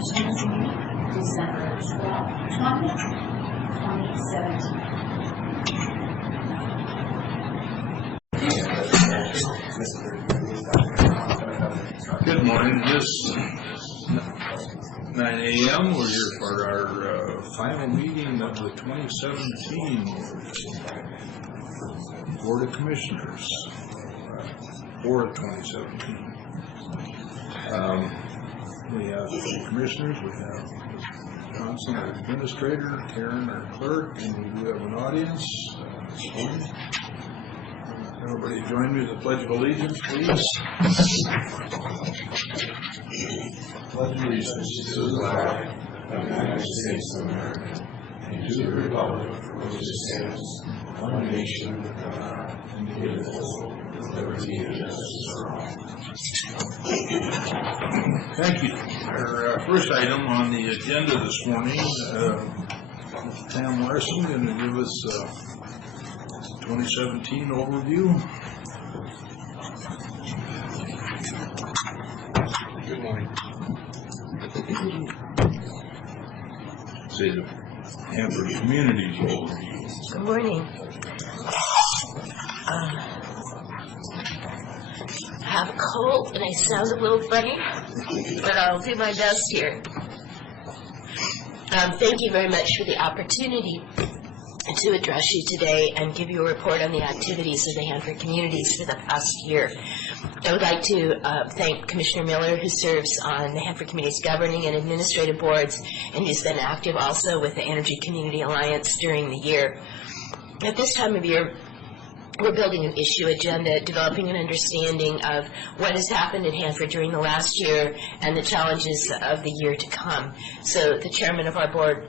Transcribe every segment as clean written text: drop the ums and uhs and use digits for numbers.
Tuesday, December 12, 2017. Good morning. This 9 a.m. We're here for our final meeting of the 2017 Board of Commissioners for 2017. We have the commissioners, we have Johnson, our administrator, Karen, our clerk, and we do have an audience this morning. Everybody join me with the Pledge of Allegiance, please. Pledge allegiance to the flag of the United States of America and to the republic for which it stands, one nation under God, indivisible, with liberty and justice for all. Thank you. Our first item on the agenda this morning, Pam Larson going to give us 2017 overview. Good morning. Say the Hanford Communities overview. Good morning. I have a cold and I sound a little funny, but I'll do my best here. Thank you very much for the opportunity to address you today and give you a report on the activities of the Hanford Communities for the past year. I would like to thank Commissioner Miller, who serves on the Hanford Communities Governing and Administrative Boards, and who's been active also with the Energy Community Alliance during the year. At this time of year, we're building an issue agenda, developing an understanding of what has happened in Hanford during the last year and the challenges of the year to come. So the chairman of our board,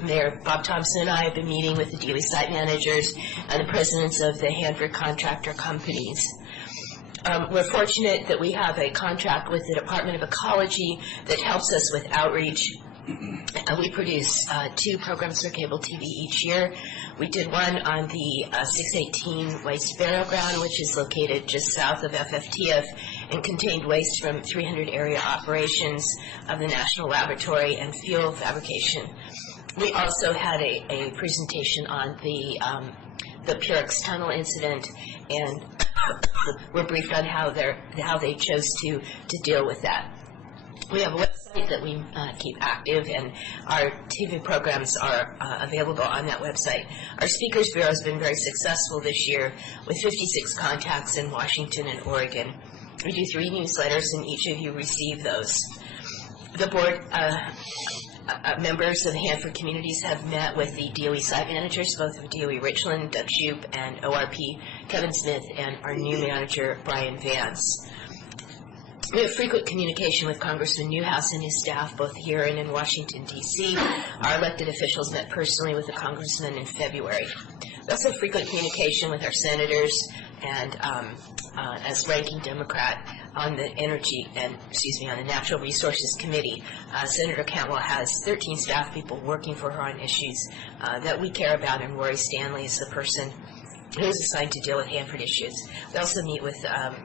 Mayor Bob Thompson, and I have been meeting with the DOE site managers and the presidents of the Hanford contractor companies. We're fortunate that we have a contract with the Department of Ecology that helps us with outreach. We produce 2 programs for cable TV each year. We did one on the 618 Waste Burial Ground, which is located just south of FFTF and contained waste from 300 area operations of the National Laboratory and Fuel Fabrication. We also had a presentation on the Purex tunnel incident, and we're briefed on how they chose to deal with that. We have a website that we keep active, and our TV programs are available on that website. Our Speakers Bureau has been very successful this year with 56 contacts in Washington and Oregon. We do 3 newsletters, and each of you receive those. The board members of the Hanford Communities have met with the DOE site managers, both of DOE Richland, Doug Shoup, and ORP Kevin Smith, and our new manager, Brian Vance. We have frequent communication with Congressman Newhouse and his staff, both here and in Washington, D.C. Our elected officials met personally with the congressman in February. We also have frequent communication with our senators and as ranking Democrat on the on the Natural Resources Committee. Senator Cantwell has 13 staff people working for her on issues that we care about, and Rory Stanley is the person who is assigned to deal with Hanford issues. We also meet with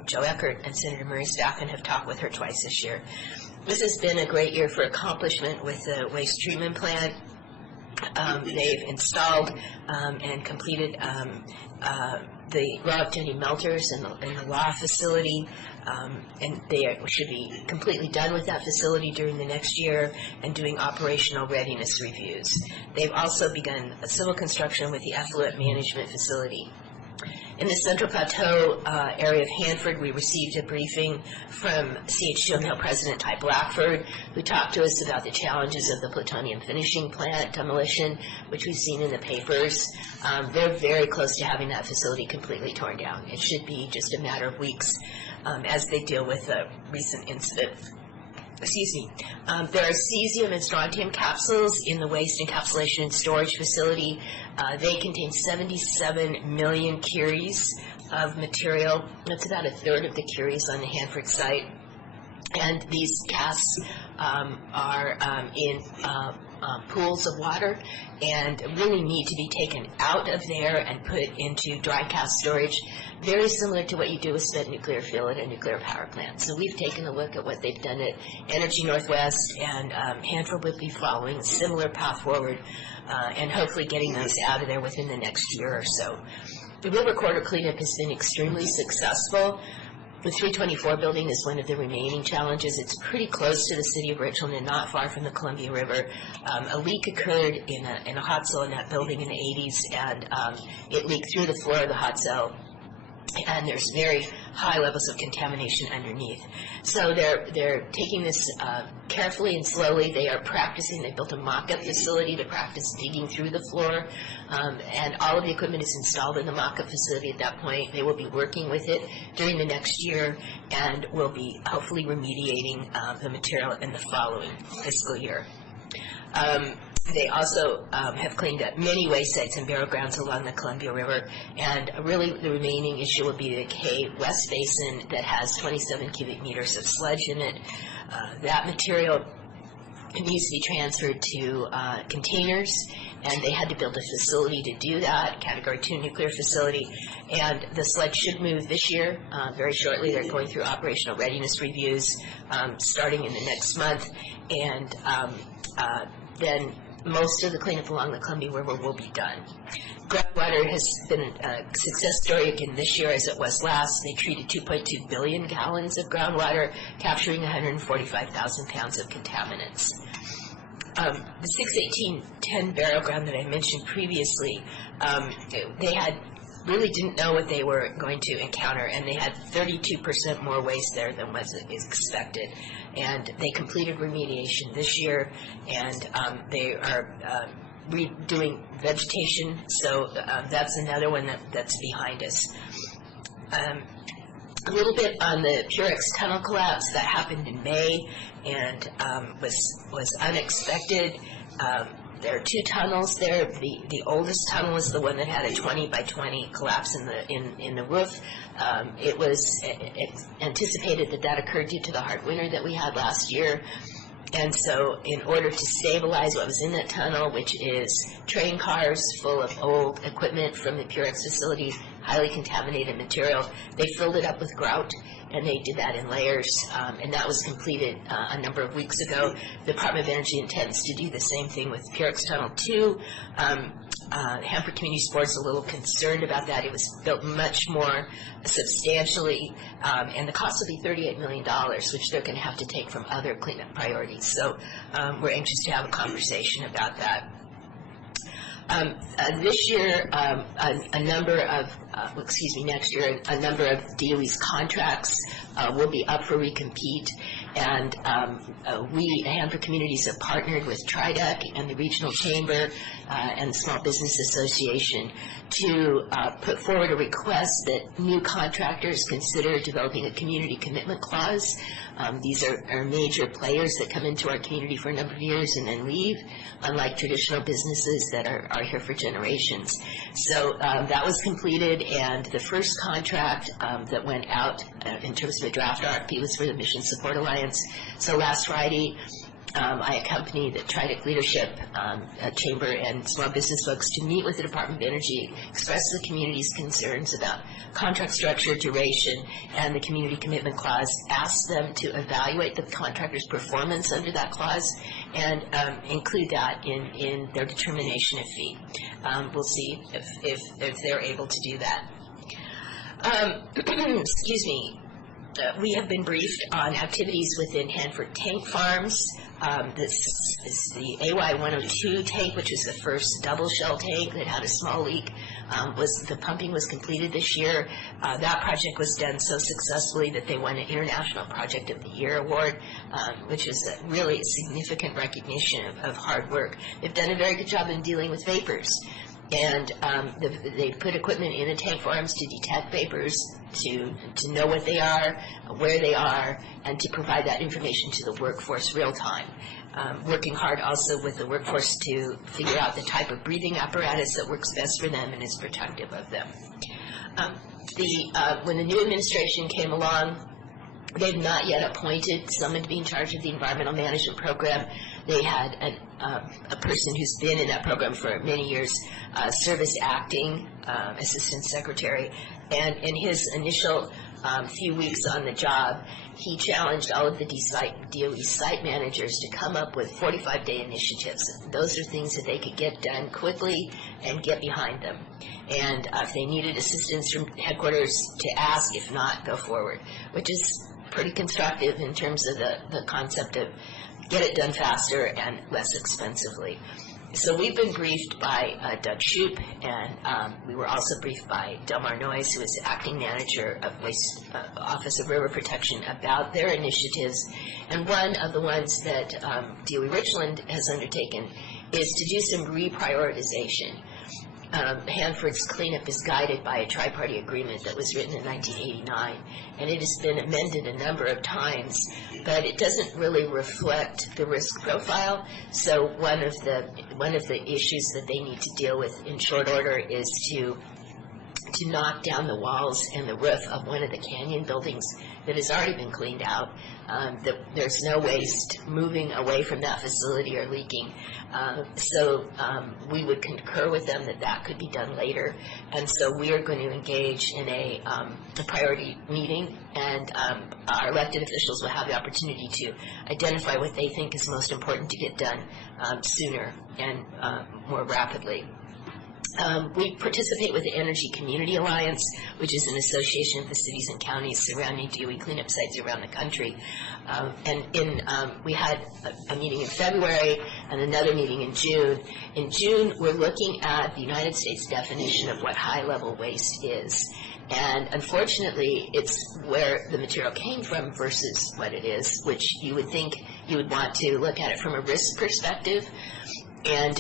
Joe Eckert and Senator Murray Stack and have talked with her twice this year. This has been a great year for accomplishment with the waste treatment plant. They've installed and completed the raw obtaining melters in the raw facility, and they should be completely done with that facility during the next year and doing operational readiness reviews. They've also begun civil construction with the effluent management facility. In the Central Plateau area of Hanford, we received a briefing from CH2 Mill President Ty Blackford, who talked to us about the challenges of the plutonium finishing plant demolition, which we've seen in the papers. They're very close to having that facility completely torn down. It should be just a matter of weeks as they deal with a recent incident. There are cesium and strontium capsules in the waste encapsulation and storage facility. They contain 77 million curies of material. That's about 1/3 of the curies on the Hanford site. And these casks are in pools of water and really need to be taken out of there and put into dry cask storage, very similar to what you do with spent nuclear fuel at a nuclear power plant. So we've taken a look at what they've done at Energy Northwest, and Hanford would be following a similar path forward, and hopefully getting those out of there within the next year or so. The river corridor cleanup has been extremely successful. The 324 building is one of the remaining challenges. It's pretty close to the city of Richland and not far from the Columbia River. A leak occurred in a hot cell in that building in the 80s, and it leaked through the floor of the hot cell, and there's very high levels of contamination underneath. So they're taking this carefully and slowly. They are practicing. They built a mock-up facility to practice digging through the floor, and all of the equipment is installed in the mock-up facility at that point. They will be working with it during the next year, and will be hopefully remediating the material in the following fiscal year. They also have cleaned up many waste sites and burial grounds along the Columbia River, and really the remaining issue will be the K West Basin that has 27 cubic meters of sludge in it. That material needs to be transferred to containers, and they had to build a facility to do that, Category 2 nuclear facility, and the sludge should move this year. Very shortly, they're going through operational readiness reviews starting in the next month, and then most of the cleanup along the Columbia River will be done. Groundwater has been a success story again this year as it was last. They treated 2.2 billion gallons of groundwater, capturing 145,000 pounds of contaminants. The 61810 burial ground that I mentioned previously, they really didn't know what they were going to encounter, and they had 32% more waste there than was expected. And they completed remediation this year, and they are redoing vegetation, so that's another one that's behind us. A little bit on the Purex tunnel collapse that happened in May, and was unexpected. There are two tunnels there. The oldest tunnel is the one that had a 20 by 20 collapse in the roof. It was anticipated that occurred due to the hard winter that we had last year. And so in order to stabilize what was in that tunnel, which is train cars full of old equipment from the Purex facility, highly contaminated material, they filled it up with grout, and they did that in layers, and that was completed a number of weeks ago. The Department of Energy intends to do the same thing with Purex Tunnel 2. Hanford Community Sports is a little concerned about that. It was built much more substantially, and the cost will be $38 million, which they're going to have to take from other cleanup priorities. So we're anxious to have a conversation about that. This year, next year, a number of DOE's contracts will be up for recompete, and we, Hanford Communities, have partnered with TRIDEC and the Regional Chamber and Small Business Association to put forward a request that new contractors consider developing a community commitment clause. These are major players that come into our community for a number of years and then leave, unlike traditional businesses that are here for generations. So that was completed, and the first contract that went out in terms of a draft RFP was for the Mission Support Alliance. So last Friday, I accompanied the TRIDEC leadership, chamber, and small business folks to meet with the Department of Energy, express the community's concerns about contract structure, duration, and the community commitment clause, ask them to evaluate the contractor's performance under that clause, and include that in their determination of fee. We'll see if they're able to do that. Excuse me. We have been briefed on activities within Hanford Tank Farms. This is the AY-102 tank, which is the first double shell tank that had a small leak. The pumping was completed this year. That project was done so successfully that they won an International Project of the Year award, which is really a significant recognition of hard work. They've done a very good job in dealing with vapors. And they put equipment in the tank farms to detect vapors, to know what they are, where they are, and to provide that information to the workforce real time. Working hard also with the workforce to figure out the type of breathing apparatus that works best for them and is protective of them. When the new administration came along, They've not yet appointed someone to be in charge of the environmental management program. They had a person who's been in that program for many years serve as acting assistant secretary. And in his initial few weeks on the job, he challenged all of the DOE site managers to come up with 45-day initiatives. Those are things that they could get done quickly and get behind them. And if they needed assistance from headquarters, to ask, if not, go forward, which is pretty constructive in terms of the concept of get it done faster and less expensively. So we've been briefed by Doug Shoup, and we were also briefed by Delmar Noyes, who is the acting manager of Waste Office of River Protection, about their initiatives. And one of the ones that DOE Richland has undertaken is to do some reprioritization. Hanford's cleanup is guided by a tri-party agreement that was written in 1989, and it has been amended a number of times, but it doesn't really reflect the risk profile. So one of the issues that they need to deal with in short order is to knock down the walls and the roof of one of the canyon buildings that has already been cleaned out. There's no waste moving away from that facility or leaking. So we would concur with them that that could be done later. And so we are going to engage in a priority meeting, and our elected officials will have the opportunity to identify what they think is most important to get done sooner and more rapidly. We participate with the Energy Community Alliance, which is an association of the cities and counties surrounding DOE cleanup sites around the country. We had a meeting in February and another meeting in June. In June, we're looking at the United States definition of what high-level waste is. And unfortunately, it's where the material came from versus what it is, which you would think you would want to look at it from a risk perspective. And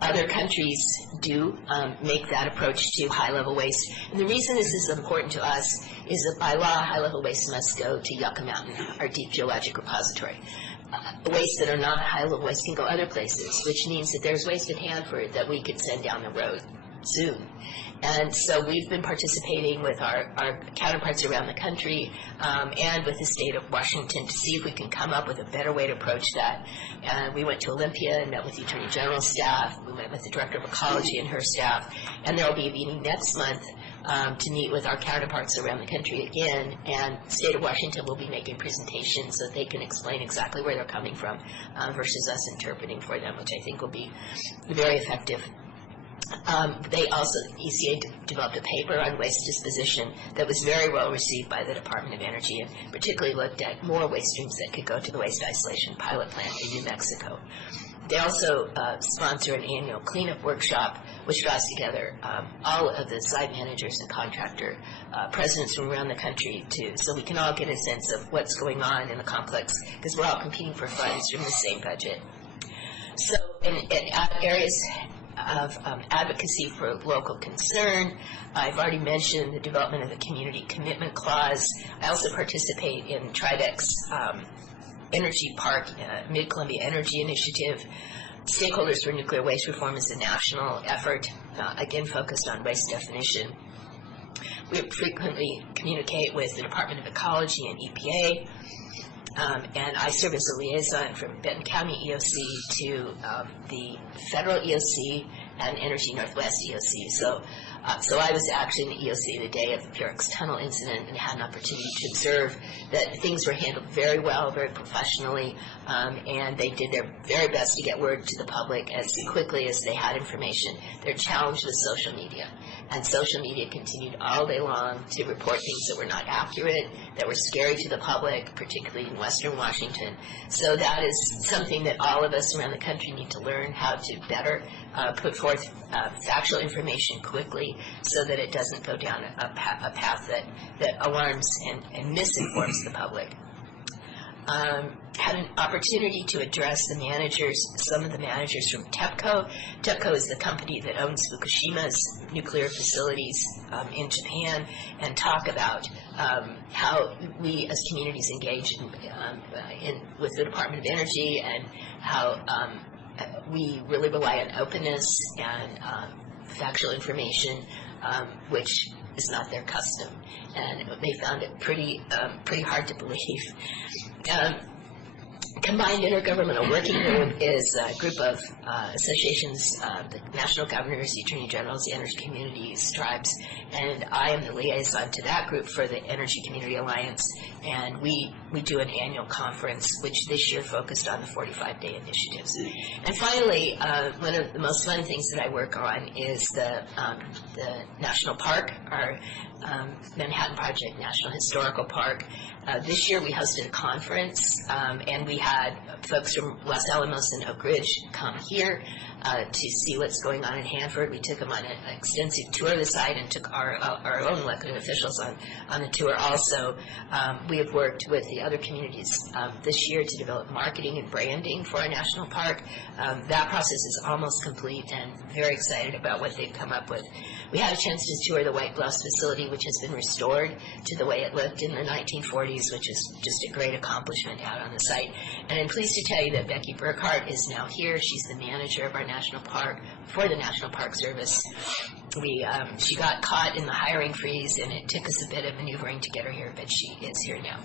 other countries do make that approach to high-level waste. And the reason this is important to us is that by law, high-level waste must go to Yucca Mountain, our deep geologic repository. Waste that are not high-level waste can go other places, which means that there's waste at Hanford that we could send down the road soon. And so we've been participating with our counterparts around the country and with the state of Washington to see if we can come up with a better way to approach that. We went to Olympia and met with the Attorney General's staff. We met with the Director of Ecology and her staff. And there will be a meeting next month to meet with our counterparts around the country again. And the state of Washington will be making presentations so that they can explain exactly where they're coming from versus us interpreting for them, which I think will be very effective. They also, ECA developed a paper on waste disposition that was very well received by the Department of Energy, and particularly looked at more waste streams that could go to the waste isolation pilot plant in New Mexico. They also sponsor an annual cleanup workshop, which draws together all of the site managers and contractor presidents from around the country so we can all get a sense of what's going on in the complex, because we're all competing for funds from the same budget. So in areas of advocacy for local concern, I've already mentioned the development of the Community Commitment Clause. I also participate in TRIDEC's Energy Park Mid-Columbia Energy Initiative. Stakeholders for Nuclear Waste Reform is a national effort, again focused on waste definition. We frequently communicate with the Department of Ecology and EPA. And I serve as a liaison from Benton County EOC to the Federal EOC and Energy Northwest EOC. So I was actually in the EOC the day of the Pyrex Tunnel incident and had an opportunity to observe that things were handled very well, very professionally, and they did their very best to get word to the public as quickly as they had information. Their challenge was social media. And social media continued all day long to report things that were not accurate, that were scary to the public, particularly in Western Washington. So that is something that all of us around the country need to learn how to better put forth factual information quickly so that it doesn't go down a path that alarms and misinforms the public. Had an opportunity to address some of the managers from TEPCO. TEPCO is the company that owns Fukushima's nuclear facilities in Japan, and talk about how we as communities engage with the Department of Energy, and how we really rely on openness and factual information, which is not their custom, and they found it pretty hard to believe. Combined Intergovernmental Working Group is a group of associations, the national governors, the attorney generals, the energy communities, tribes, and I am the liaison to that group for the Energy Community Alliance, and we do an annual conference, which this year focused on the 45-day initiatives. And finally, one of the most fun things that I work on is the National Park, our Manhattan Project National Historical Park. This year we hosted a conference, and we had folks from Los Alamos and Oak Ridge come here to see what's going on in Hanford. We took them on an extensive tour of the site and took our own elected officials on the tour also. We have worked with the other communities this year to develop marketing and branding for our national park. That process is almost complete, and very excited about what they've come up with. We had a chance to tour the White Bluffs facility, which has been restored to the way it looked in the 1940s, which is just a great accomplishment out on the site. And I'm pleased to tell you that Becky Burkhart is now here. She's the manager of our national park for the National Park Service. She got caught in the hiring freeze, and it took us a bit of maneuvering to get her here, but she is here now.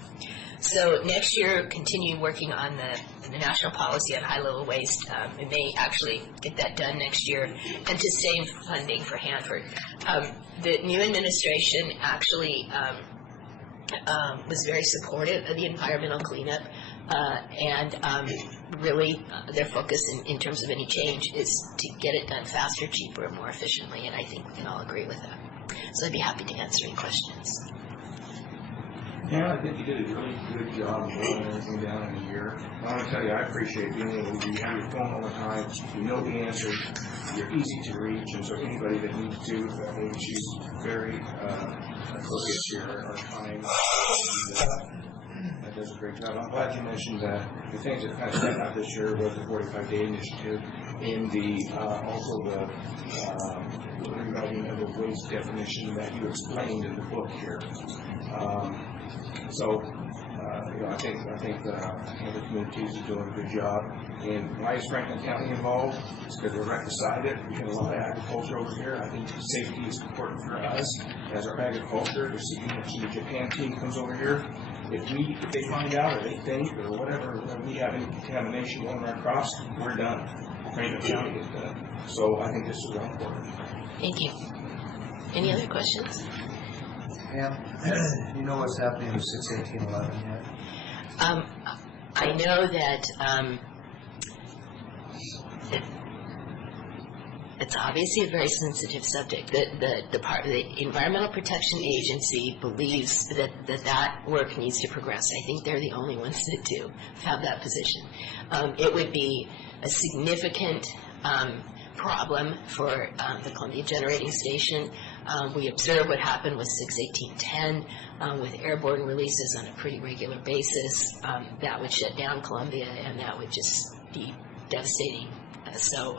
So next year, continue working on the national policy on high-level waste. We may actually get that done next year, and to save funding for Hanford. The new administration actually was very supportive of the environmental cleanup, and really their focus in terms of any change is to get it done faster, cheaper, and more efficiently, and I think we can all agree with that. So I'd be happy to answer any questions. Yeah, I think you did a really good job of rolling everything down in a year. I want to tell you, I appreciate being able to have your phone all the time. You know the answers. You're easy to reach, and so anybody that needs to, I mean, she's very courteous here, our time, and that does a great job. I'm glad you mentioned that the things that kind of stuck out this year was the 45-day initiative, in the also the rewriting of the waste definition that you explained in the book here. I think the communities are doing a good job. And why is Franklin County involved? It's because we're right beside it. We have a lot of agriculture over here. I think safety is important for us as our agriculture. The Japan team comes over here. If they find out or they think or whatever, that we have any contamination on our crops, we're done. Franklin County is done. So I think this is real important. Thank you. Any other questions? Pam, you know what's happening with 61811 yet? I know that it's obviously a very sensitive subject. The Environmental Protection Agency believes that work needs to progress. I think they're the only ones that do have that position. It would be a significant problem for the Columbia Generating Station. We observe what happened with 61810 with airborne releases on a pretty regular basis. That would shut down Columbia, and that would just be devastating. So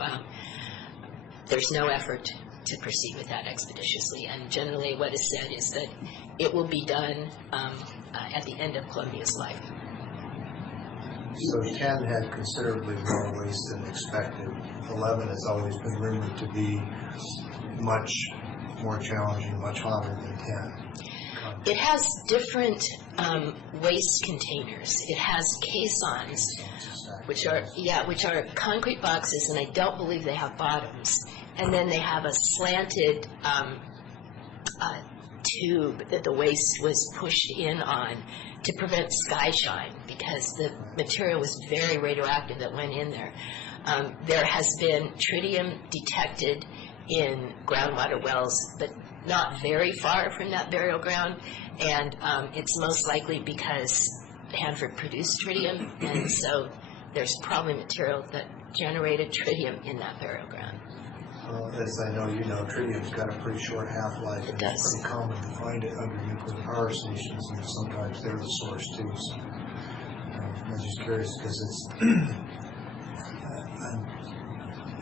there's no effort to proceed with that expeditiously. And generally what is said is that it will be done at the end of Columbia's life. So 10 had considerably more waste than expected. 11 has always been rumored to be much more challenging, much hotter than 10. It has different waste containers. It has caissons, which are concrete boxes, and I don't believe they have bottoms. And then they have a slanted tube that the waste was pushed in on to prevent sky shine, because the material was very radioactive that went in there. There has been tritium detected in groundwater wells, but not very far from that burial ground, and it's most likely because Hanford produced tritium, and so there's probably material that generated tritium in that burial ground. Well, as I know, you know, tritium's got a pretty short half-life. It does. It's pretty common to find it under nuclear power stations, and sometimes they're the source too. So I'm just curious because it's I'm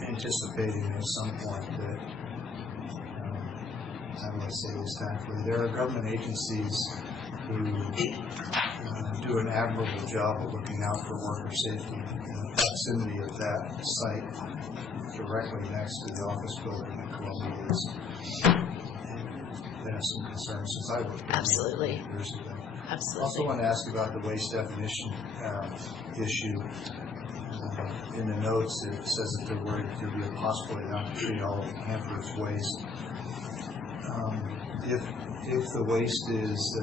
anticipating at some point that I want to say this tactfully, there are government agencies who do an admirable job of looking out for worker safety in the proximity of that site, directly next to the office building that Columbia is. been of some concern since I worked there Absolutely. years ago. I also Absolutely. want to ask you about the waste definition issue. In the notes, it says that there could be a possibility not to treat all of Hanford's waste. If the waste is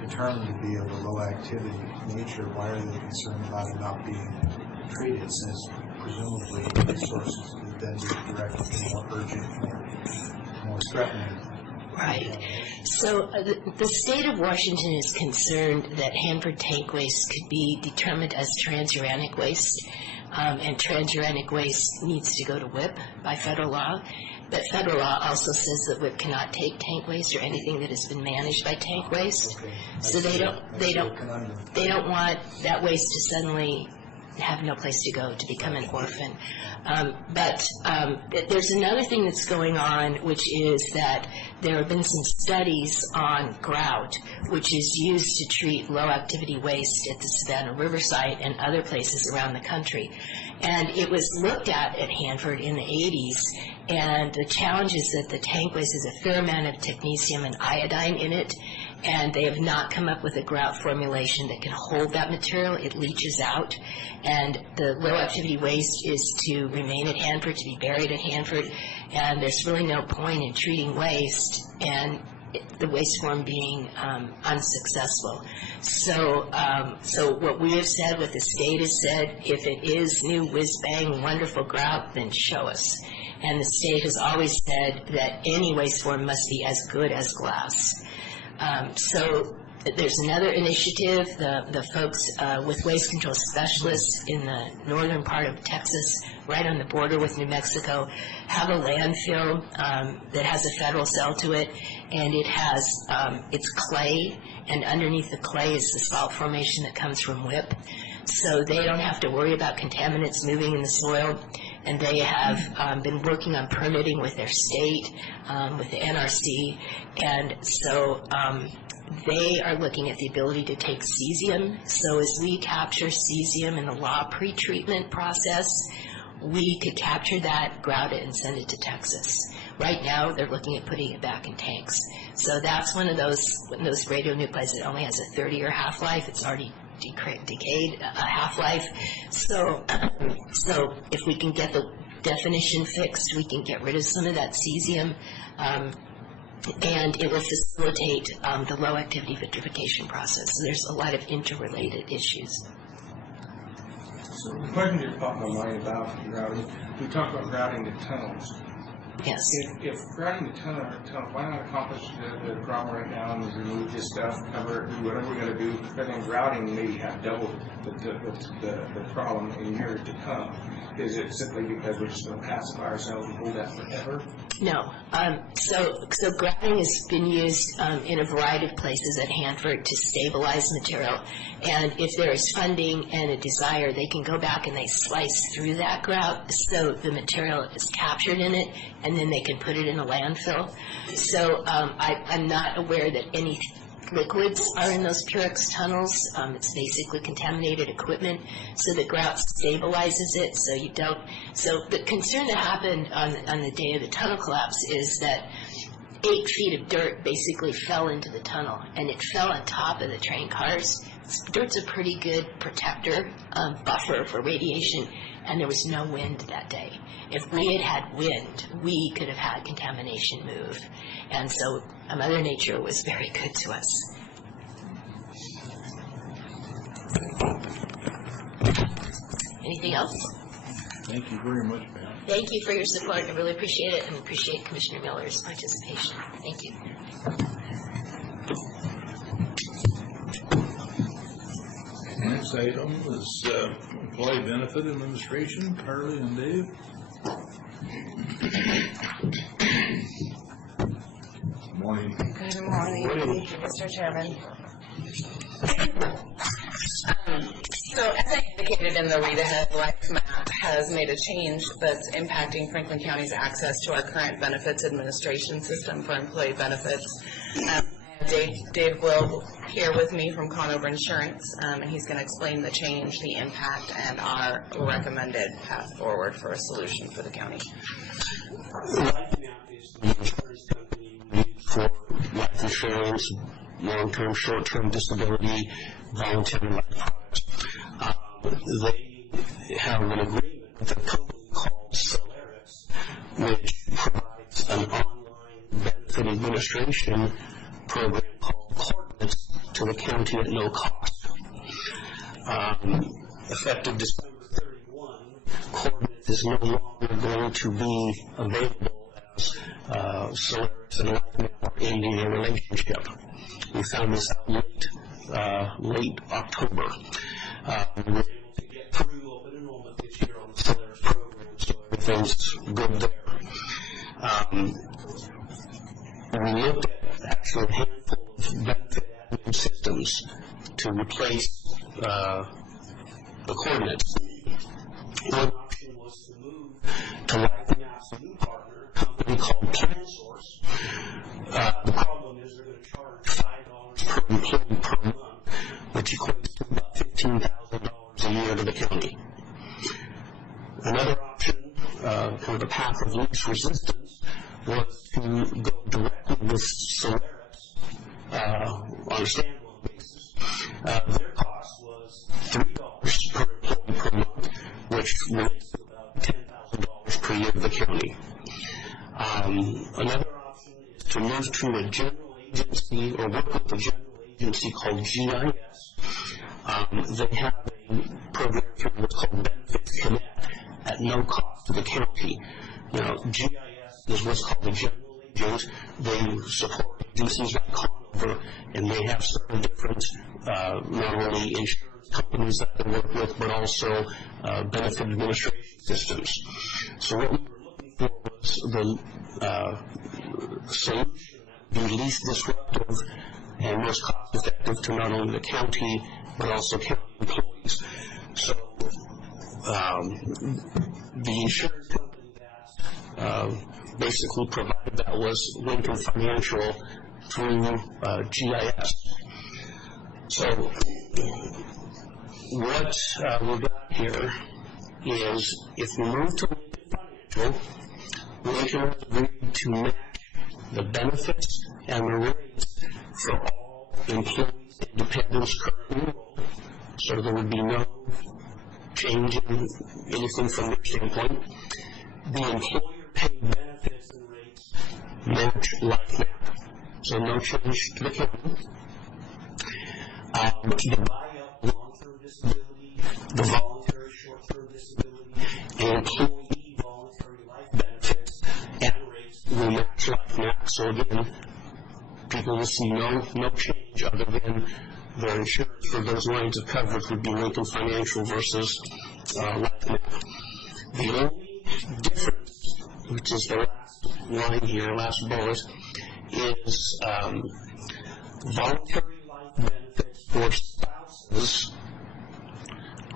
determined to be of a low activity nature, why are they concerned about it not being treated, since presumably resources would then be directed to more urgent, more threatening? Right. So the state of Washington is concerned that Hanford tank waste could be determined as transuranic waste, and transuranic waste needs to go to WIP by federal law. But federal law also says that WIP cannot take tank waste or anything that has been managed by tank waste. Okay. So they don't want that waste to suddenly have no place to go, to become an orphan. But there's another thing that's going on, which is that there have been some studies on grout, which is used to treat low-activity waste at the Savannah River site and other places around the country. And it was looked at Hanford in the 80s, and the challenge is that the tank waste has a fair amount of technetium and iodine in it, and they have not come up with a grout formulation that can hold that material. It leaches out, and the low-activity waste is to remain at Hanford, to be buried at Hanford, and there's really no point in treating waste and the waste form being unsuccessful. So what we have said, what the state has said, if it is new whiz-bang wonderful grout, then show us. And the state has always said that any waste form must be as good as glass. So there's another initiative. The folks with waste control specialists in the northern part of Texas, right on the border with New Mexico, have a landfill that has a federal cell to it, and it has it's clay, and underneath the clay is the salt formation that comes from WIP. So they don't have to worry about contaminants moving in the soil, and they have been working on permitting with their state, with the NRC, and so they are looking at the ability to take cesium. So as we capture cesium in the law pre-treatment process, we could capture that, grout it, and send it to Texas. Right now, they're looking at putting it back in tanks. So that's one of those radionuclides that only has a 30-year half-life. It's already decayed half-life. So if we can get the definition fixed, we can get rid of some of that cesium, and it will facilitate the low-activity vitrification process. So there's a lot of interrelated issues. So the question just popped in my mind about grouting. We talked about grouting the tunnels. Yes. If grouting the tunnel, why not accomplish the problem right now and remove this stuff, cover it, do whatever we're going to do, but then grouting maybe have double the problem in years to come? Is it simply because we're just going to pacify ourselves and hold that forever? No. So grouting has been used in a variety of places at Hanford to stabilize material. And if there is funding and a desire, they can go back and they slice through that grout so the material is captured in it, and then they can put it in a landfill. So I'm not aware that any liquids are in those Purex tunnels. It's basically contaminated equipment, so the grout stabilizes it, so you don't. So the concern that happened on the day of the tunnel collapse is that 8 feet of dirt basically fell into the tunnel, and it fell on top of the train cars. Dirt's a pretty good protector, buffer for radiation, and there was no wind that day. If we had had wind, we could have had contamination move. And so Mother Nature was very good to us. Anything else? Thank you very much, Pam. Thank you for your support. I really appreciate it, and appreciate Commissioner Miller's participation. Thank you. Next item is Employee Benefit Administration, Carly and Dave. Morning. Good morning, thank you, Mr. Chairman. So as I indicated in the read-ahead, Life Map has made a change that's impacting Franklin County's access to our current benefits administration system for employee benefits. Dave Will here with me from Conover Insurance, and he's going to explain the change, the impact, and our recommended path forward for a solution for the county. Life Map is the insurance company we use insurance, long-term, short-term disability, voluntary life products. They have an agreement with a company called Solaris, which provides an online benefit administration program called Coordinates to the county at no cost. Effective December 31, Coordinates is no longer going to be available as Solaris and LifeMap are ending their relationship. We found this out late October. We were able to get through open enrollment this year on the Solaris program, so everything's good there. We looked at actually a handful of benefit admin systems to replace the Coordinates. One option was to move to LifeMap's new partner, a company called PlanSource. The problem is they're going to charge $5 per employee per month, which equates to about $15,000 a year to the county. Another option, kind of the path of least resistance, was to go directly with Solaris on a standalone basis. Their cost was $3 per employee per month, which relates to about $10,000 per year to the county. Another option is to move to a general agency or work with a general agency called GIS. They have a program here that's called Benefits Connect at no cost to the county. Now, GIS is what's called a general agent. They support agencies like Conover, and they have several different, not only insurance companies that they work with, but also benefit administration systems. So what we were looking for was the solution that would be least disruptive and most cost-effective to not only the county, but also county employees. So the insurance company that basically provided that was Lincoln Financial through GIS. So what we've got here is if we move to Lincoln Financial, Lincoln has agreed to match the benefits and the rates for all employees and dependents currently enrolled. So there would be no change in anything from their standpoint. The employer-paid benefits and rates match LifeMap, so no change to the county. The buy-up long-term disability, the voluntary short-term disability, and employee voluntary life benefits and rates will match LifeMap. So again, people will see no change other than their insurance for those lines of coverage would be Lincoln Financial versus LifeMap. The only difference, which is the last line here, last bullet, is voluntary life benefits for spouses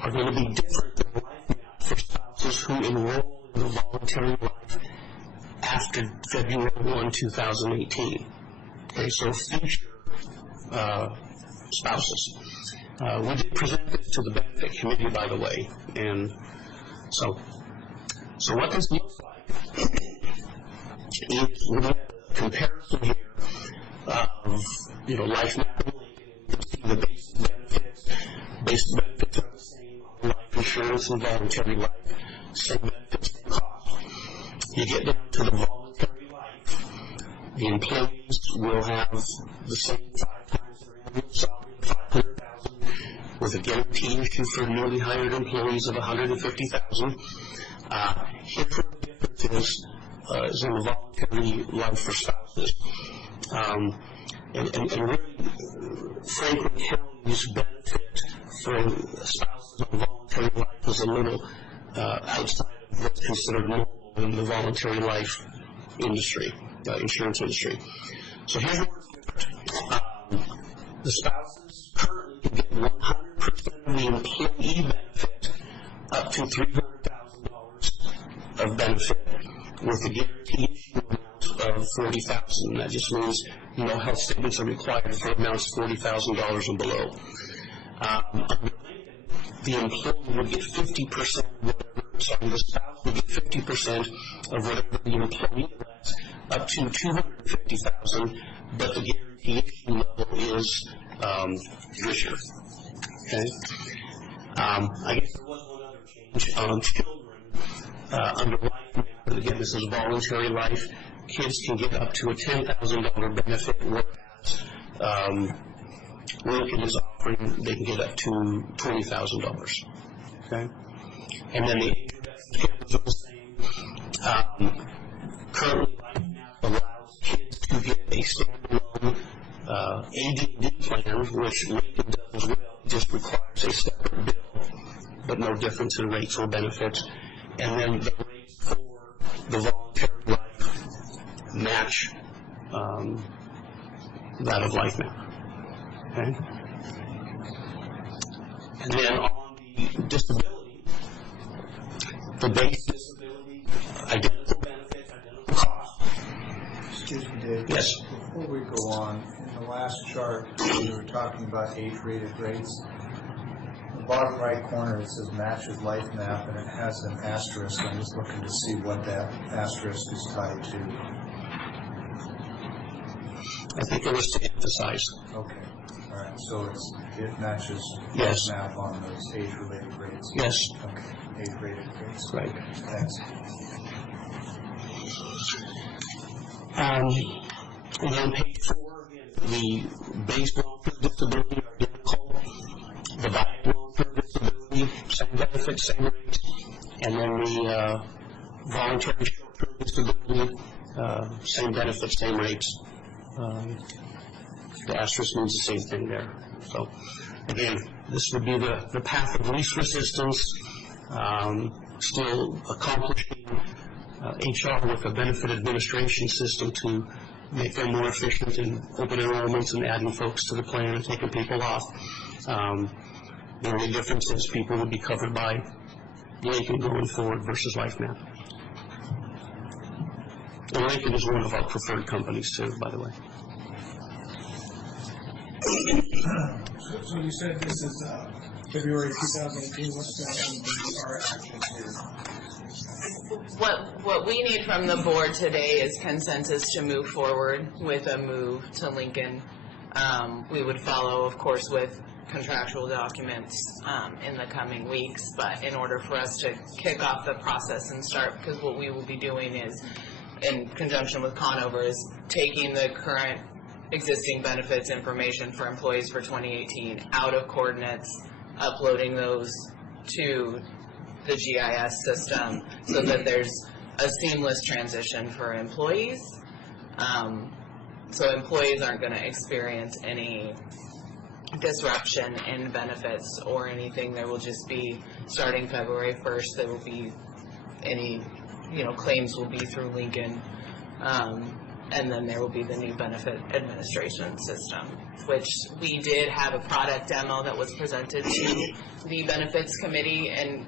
are going to be different than LifeMap for spouses who enroll in the voluntary life after February 1, 2018. Okay, so future spouses. We did present this to the benefit committee, by the way, and so what this looks like is we have a comparison here of LifeMap and Lincoln. You can see the basic benefits. Basic benefits are the same on life insurance and voluntary life. Same benefits, same cost. You get down to the voluntary life. The employees will have the same 5 times their annual salary of $500,000 with a guarantee issue for newly hired employees of $150,000. Here the difference is in the voluntary life for spouses. And really, Franklin County's benefit for spouses on voluntary life is a little outside of what's considered normal in the voluntary life industry, insurance industry. So here's where it's different. The spouses currently can get 100% of the employee benefit up to $300,000 of benefit with a guarantee issue amount of $40,000. That just means no health statements are required for amounts $40,000 and below. Under Lincoln, the employee would get 50% of whatever, sorry, the spouse would get 50% of whatever the employee elects up to $250,000, but the guarantee the issue level is this year. Okay? I guess there was one other change. Children under LifeMap, and again, this is voluntary life, kids can get up to a $10,000 benefit, whereas Lincoln is offering, they can get up to $20,000. Okay? And then the age reduction is the same. Currently, LifeMap allows kids to get a standalone AD&D plan, which Lincoln does as well. It just requires a separate bill, but no difference in rates or benefits. And then the rates for the voluntary life match that of LifeMap. Okay? And then on the disability, the base disability, identical benefits, identical cost. Excuse me, Dave. Yes. Before we go on, in the last chart, we were talking about age-rated rates. In the bottom right corner, it says matches LifeMap, and it has an asterisk. I'm just looking to see what that asterisk is tied to. I think it was to emphasize. Okay. All right. So it matches Yes. LifeMap on those age-related rates. Yes. Okay. Age-rated rates. Right. Thanks. And on page 4, again, the base long-term disability are identical. The body long-term disability, same benefits, same rates. And then the voluntary short-term disability, same benefits, same rates. The asterisk means the same thing there. So, again, this would be the path of least resistance, still accomplishing HR with a benefit administration system to make them more efficient in open enrollments and adding folks to the plan and taking people off. The only difference is people would be covered by Lincoln going forward versus LifeMap. And Lincoln is one of our preferred companies too, by the way. So you said this is February 2018. What's going to be our actions here? What we need from the board today is consensus to move forward with a move to Lincoln. We would follow, of course, with contractual documents in the coming weeks, but in order for us to kick off the process and start, because what we will be doing is, in conjunction with Conover, is taking the current existing benefits information for employees for 2018 out of coordinates, uploading those to the GIS system so that there's a seamless transition for employees. So employees aren't going to experience any disruption in benefits or anything. There will just be, starting February 1st, there will be any, claims will be through Lincoln. And then there will be the new benefit administration system, which we did have a product demo that was presented to the benefits committee and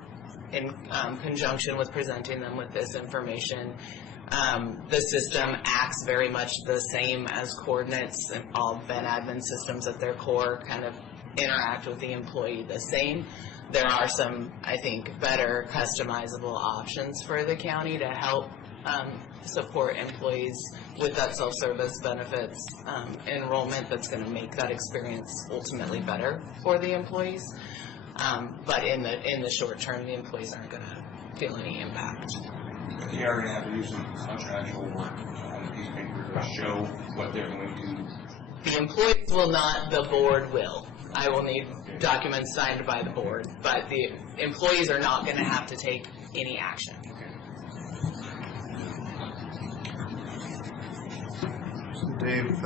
in conjunction with presenting them with this information. The system acts very much the same as coordinates, and all Ben admin systems at their core kind of interact with the employee the same. There are some, I think, better customizable options for the county to help support employees with that self-service benefits enrollment that's going to make that experience ultimately better for the employees. But in the short term, the employees aren't going to feel any impact. They are going to have to do some contractual work on a piece of paper to show what they're going to do. The employees will not, the board will. I will need documents signed by the board, but the employees are not going to have to take any action. So Dave,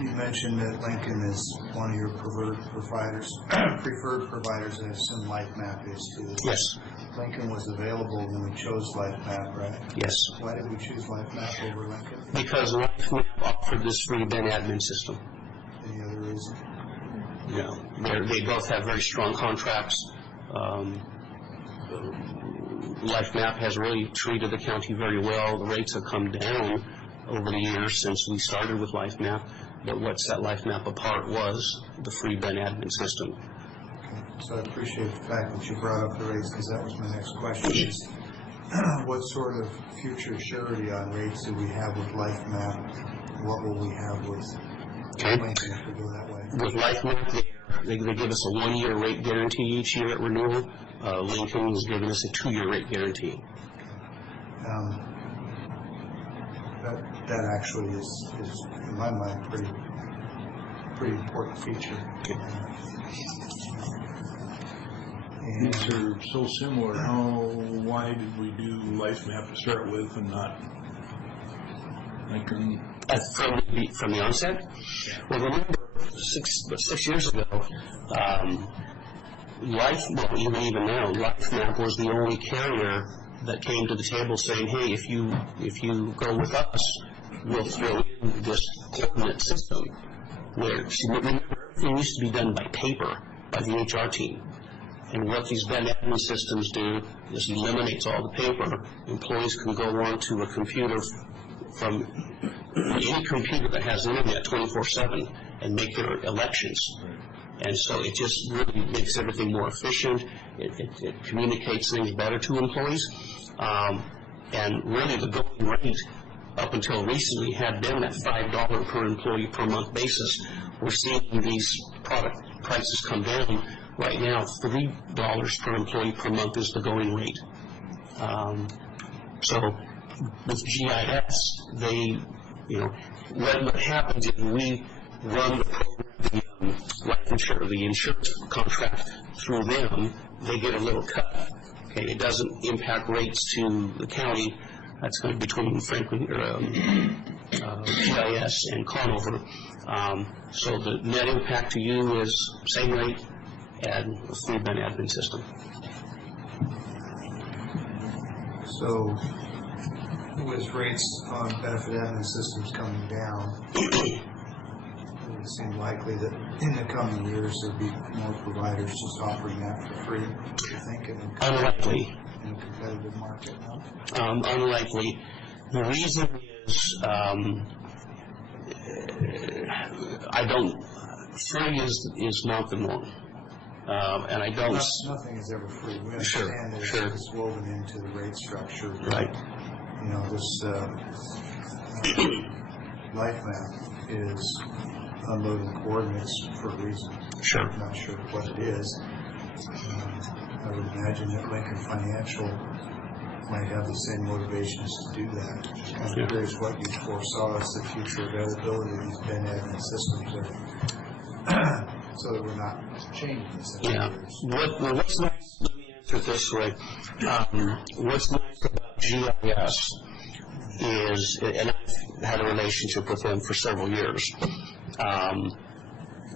you mentioned that Lincoln is one of your preferred providers, and I assume LifeMap is too. Yes. Lincoln was available when we chose LifeMap, right? Yes. Why did we choose LifeMap over Lincoln? Because LifeMap offered this free Ben admin system. Any other reason? They both have very strong contracts. LifeMap has really treated the county very well. The rates have come down over the years since we started with LifeMap, but what set LifeMap apart was the free Ben admin system. Okay. So I appreciate the fact that you brought up the rates, because that was my next question. Is what sort of future surety on rates do we have with LifeMap what will we have with Okay. Lincoln if we go that way? With LifeMap, they give us a 1-year rate guarantee each year at renewal. Lincoln is giving us a 2-year rate guarantee. That actually is in my mind pretty important feature. And These are so similar. Why did we do LifeMap to start with and not Lincoln? From the onset? Well, remember, six years ago, even now, LifeMap was the only carrier that came to the table saying, hey, if you go with us, we'll throw in this coordinate system. Where, remember, everything used to be done by paper, by the HR team. And what these Ben admin systems do is eliminates all the paper. Employees can go onto a computer from any computer that has internet 24/7 and make their elections. And so it just really makes everything more efficient. It communicates things better to employees. And really the going rate up until recently had been that $5 per employee per month basis. We're seeing these product prices come down. Right now, $3 per employee per month is the going rate. So with GIS, what happens is we run the program, the insurance contract through them, they get a little cut. Okay, it doesn't impact rates to the county. That's going to be between Franklin, GIS and Conover. So the net impact to you is same rate and a free Ben admin system. so with rates on benefit admin systems coming down, it would seem likely that in the coming years there'll be more providers just offering that for free, I think, Unlikely. in a competitive market now. Unlikely. The reason is free is not the norm. And I don't. Nothing is ever free. We Sure, understand that sure. it's woven into the rate structure. Right. You know, this LifeMap is unloading coordinates for a reason. Sure. I'm not sure what it is. I would imagine that Lincoln Financial might have the same motivations to do that. I'm kind of curious what you foresaw as the future availability of these Ben admin systems so that we're not changing this every Yeah. year. What's nice, let me answer it this way. What's nice about GIS is, and I've had a relationship with them for several years.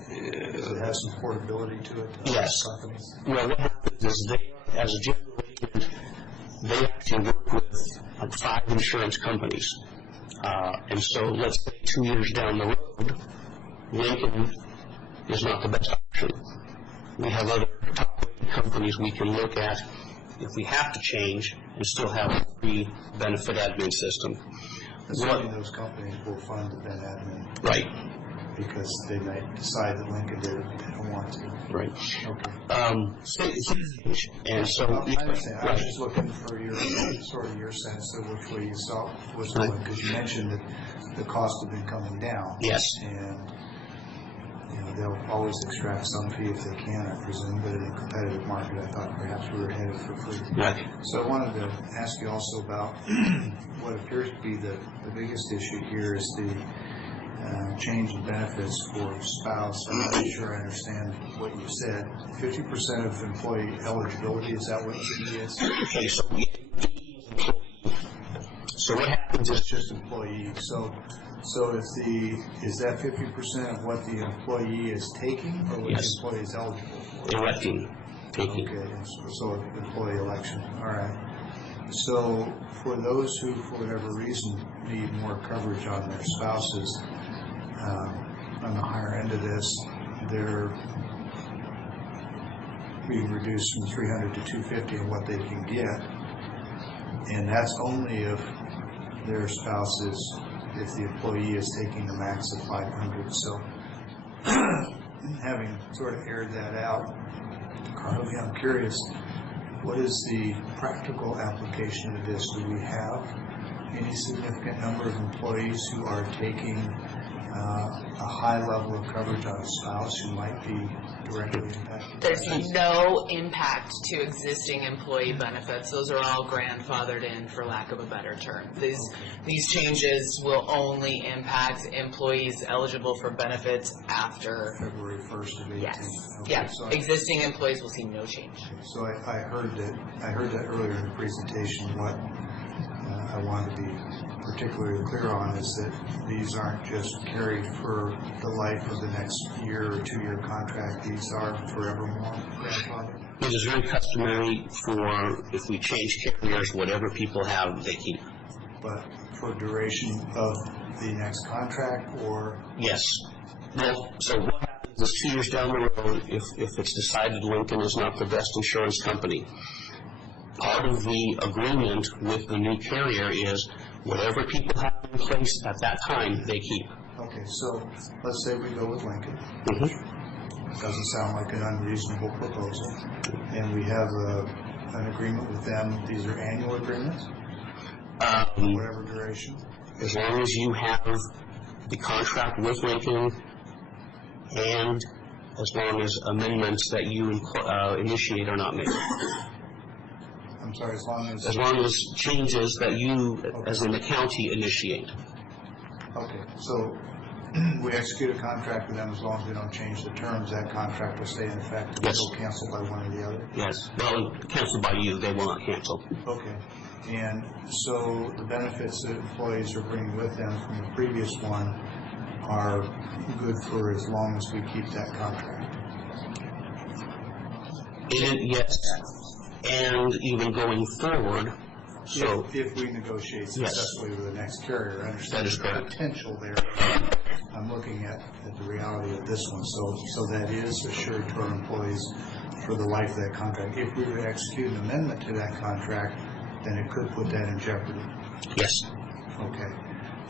It has some portability to it. Yes. Companies. Well, what happens is they, as a general agent, they actually work with 5 insurance companies. And so let's say 2 years down the road, Lincoln is not the best option. We have other top companies we can look at if we have to change and still have a free benefit admin system. Assuming those companies will fund the Ben admin. Right. Because they might decide that Lincoln they don't want to. Right. Okay. And so, I understand. I was right. just looking for your sense of which way you saw was going, because you mentioned that the cost had been coming down. Yes. And they'll always extract some fee if they can, I presume, but in a competitive market, I thought perhaps we were headed for free. Right. So I wanted to ask you also about what appears to be the biggest issue here is the change in benefits for spouse. I'm not sure I understand what you said. 50% of employee eligibility, is that what it is? Okay, so what happens is It's just employee. So is that 50% of what the employee is taking, or what Yes. the employee is eligible for? electing, taking. Okay, so employee election, all right. So for those who, for whatever reason, need more coverage on their spouses, on the higher end of this, they're being reduced from 300 to 250 of what they can get, and that's only if their spouses, if the employee is taking a max of 500. So having sort of aired that out, Carly, I'm curious, what is the practical application of this? Do we have any significant number of employees who are taking a high level of coverage on a spouse who might be directly impacted? There's no impact to existing employee benefits. Those are all grandfathered in, for lack of a better term. These changes will only impact employees eligible for benefits after. February 1st of 18? Yes. Okay, Yeah. so Existing employees will see no change. So I heard that earlier in the presentation. What I wanted to be particularly clear on is that these aren't just carried for the life of the next year or 2-year contract. These are forevermore grandfathered. It is very customary for, if we change carriers, whatever people have, they keep. But for duration of the next contract, or? Yes. Well, so what happens is 2 years down the road, if it's decided Lincoln is not the best insurance company, part of the agreement with the new carrier is whatever people have in place at that time, they keep. Okay, so let's say we go with Lincoln. Mm-hmm. Doesn't sound like an unreasonable proposal. And we have an agreement with them. These are annual agreements? Whatever duration? As long as you have the contract with Lincoln, and as long as amendments that you initiate are not made. I'm sorry, As long as changes that you, as in the county, initiate. Okay, so we execute a contract with them as long as we don't change the terms. That contract will stay in effect until canceled by one or the other? Yes. Well, canceled by you, they will not cancel. Okay. And so the benefits that employees are bringing with them from the previous one are good for as long as we keep that contract? Yes. And even going forward, so if we negotiate successfully with the next carrier, I understand that is correct. The potential there. I'm looking at the reality of this one. So that is assured to our employees for the life of that contract. If we were to execute an amendment to that contract, then it could put that in jeopardy. Yes. Okay.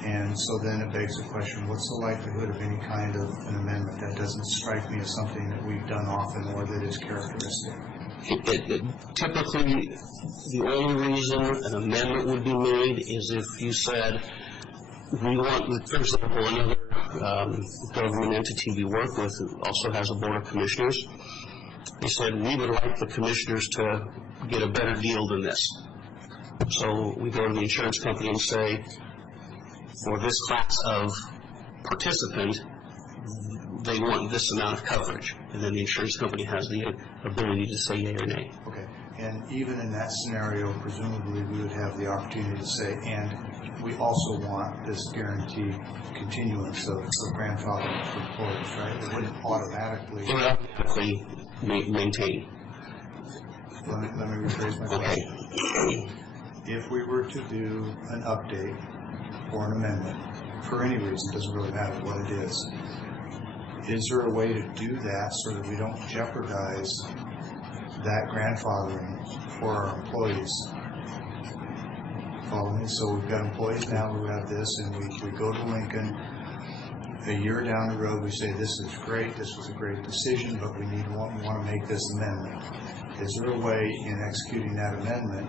And so then it begs the question, what's the likelihood of any kind of an amendment? That doesn't strike me as something that we've done often or that is characteristic. Typically, the only reason an amendment would be made is if you said, we want, for example, another government entity we work with who also has a board of commissioners. They said, we would like the commissioners to get a better deal than this. So we go to the insurance company and say, for this class of participant, they want this amount of coverage. And then the insurance company has the ability to say yea or nay. Okay. And even in that scenario, presumably we would have the opportunity to say, and we also want this guaranteed continuance of grandfathering for employees, right? It wouldn't automatically. It would automatically maintain. Let me rephrase my question. Okay. If we were to do an update or an amendment, for any reason, doesn't really matter what it is there a way to do that so that we don't jeopardize that grandfathering for our employees? Follow me? So we've got employees now who have this, and we go to Lincoln. A year down the road, we say, this is great, this was a great decision, but we want to make this amendment. Is there a way in executing that amendment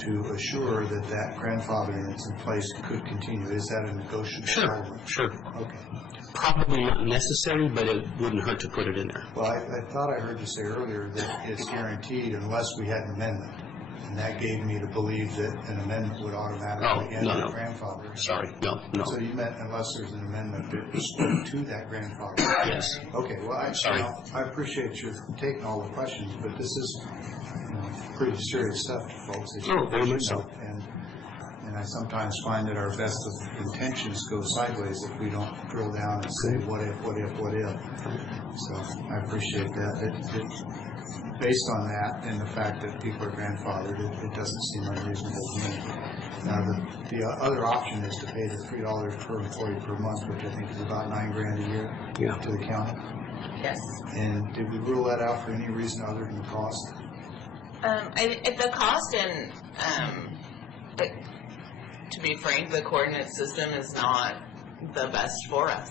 to assure that that grandfathering that's in place could continue? Is that a negotiable element? Sure. Okay. Probably not necessary, but it wouldn't hurt to put it in there. Well, I thought I heard you say earlier that it's guaranteed unless we had an amendment. And that gave me to believe that an amendment would automatically end the grandfather. Sorry, no. So you meant unless there's an amendment that was to that grandfather? Yes. Okay, well, I appreciate you taking all the questions, but this is pretty serious stuff, folks. Very much so. And I sometimes find that our best of intentions go sideways if we don't drill down and say, what if? So I appreciate that. Based on that and the fact that people are grandfathered, it doesn't seem unreasonable to me. Now, the other option is to pay the $3 per employee per month, which I think is about $9,000 a year to the county. Yes. And did we rule that out for any reason other than the cost? The cost and, to be frank, the coordinate system is not the best for us.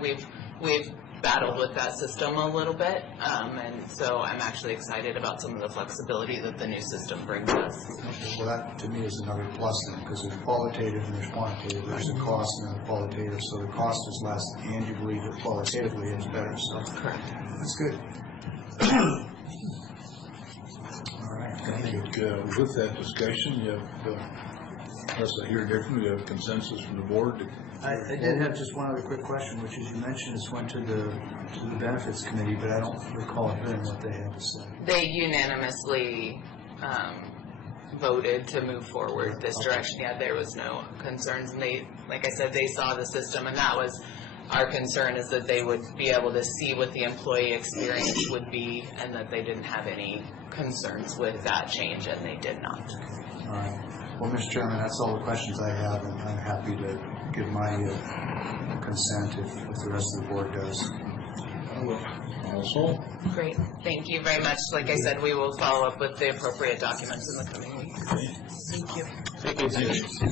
We've battled with that system a little bit, and so I'm actually excited about some of the flexibility that the new system brings us. Well, that to me is another plus then, because there's qualitative and there's quantitative. There's a cost and a qualitative, so the cost is less, and you believe that qualitatively it's better, so. Correct. That's good. All right, I thank you. think with that discussion, you have, unless I hear differently, you have consensus from the board. I did have just one other quick question, which is you mentioned this went to the benefits committee, but I don't recall hearing what they had to say. They unanimously voted to move forward this direction. Yeah, there was no concerns, and they, like I said, they saw the system, and that was our concern, is that they would be able to see what the employee experience would be, and that they didn't have any concerns with that change, and they did not. All right. Well, Mr. Chairman, that's all the questions I have, and I'm happy to give my consent if the rest of the board does. Also, Great, thank you very much. Like I said, we will follow up with the appropriate documents in the coming weeks. Thank you. Thank you.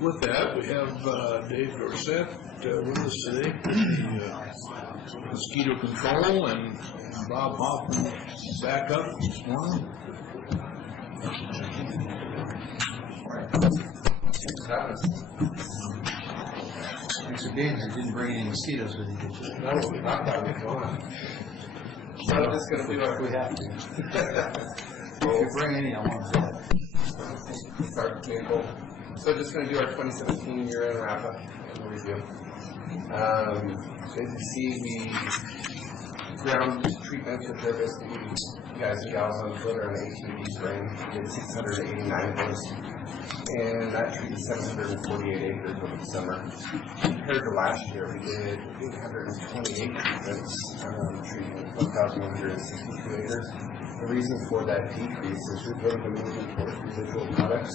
with that, we have Dave Dorset with us today, mosquito control, and Bob Hoffman back up this morning. Thanks for being here. Didn't bring any mosquitoes with you, did you? No, not that one. Go on. So I'm just going to do what we have to. If you bring any, I want to Start Nicole. So just going to do our 2017 year-end wrap-up and review. As you see, we ground treatments with their basically guys and gals on Twitter on ATV spring. We did 689 of those. And that treated 748 acres over the summer. Compared to last year, we did 828 treatments, treating 1,162 acres. The reason for that decrease is we've really been moving towards residual products.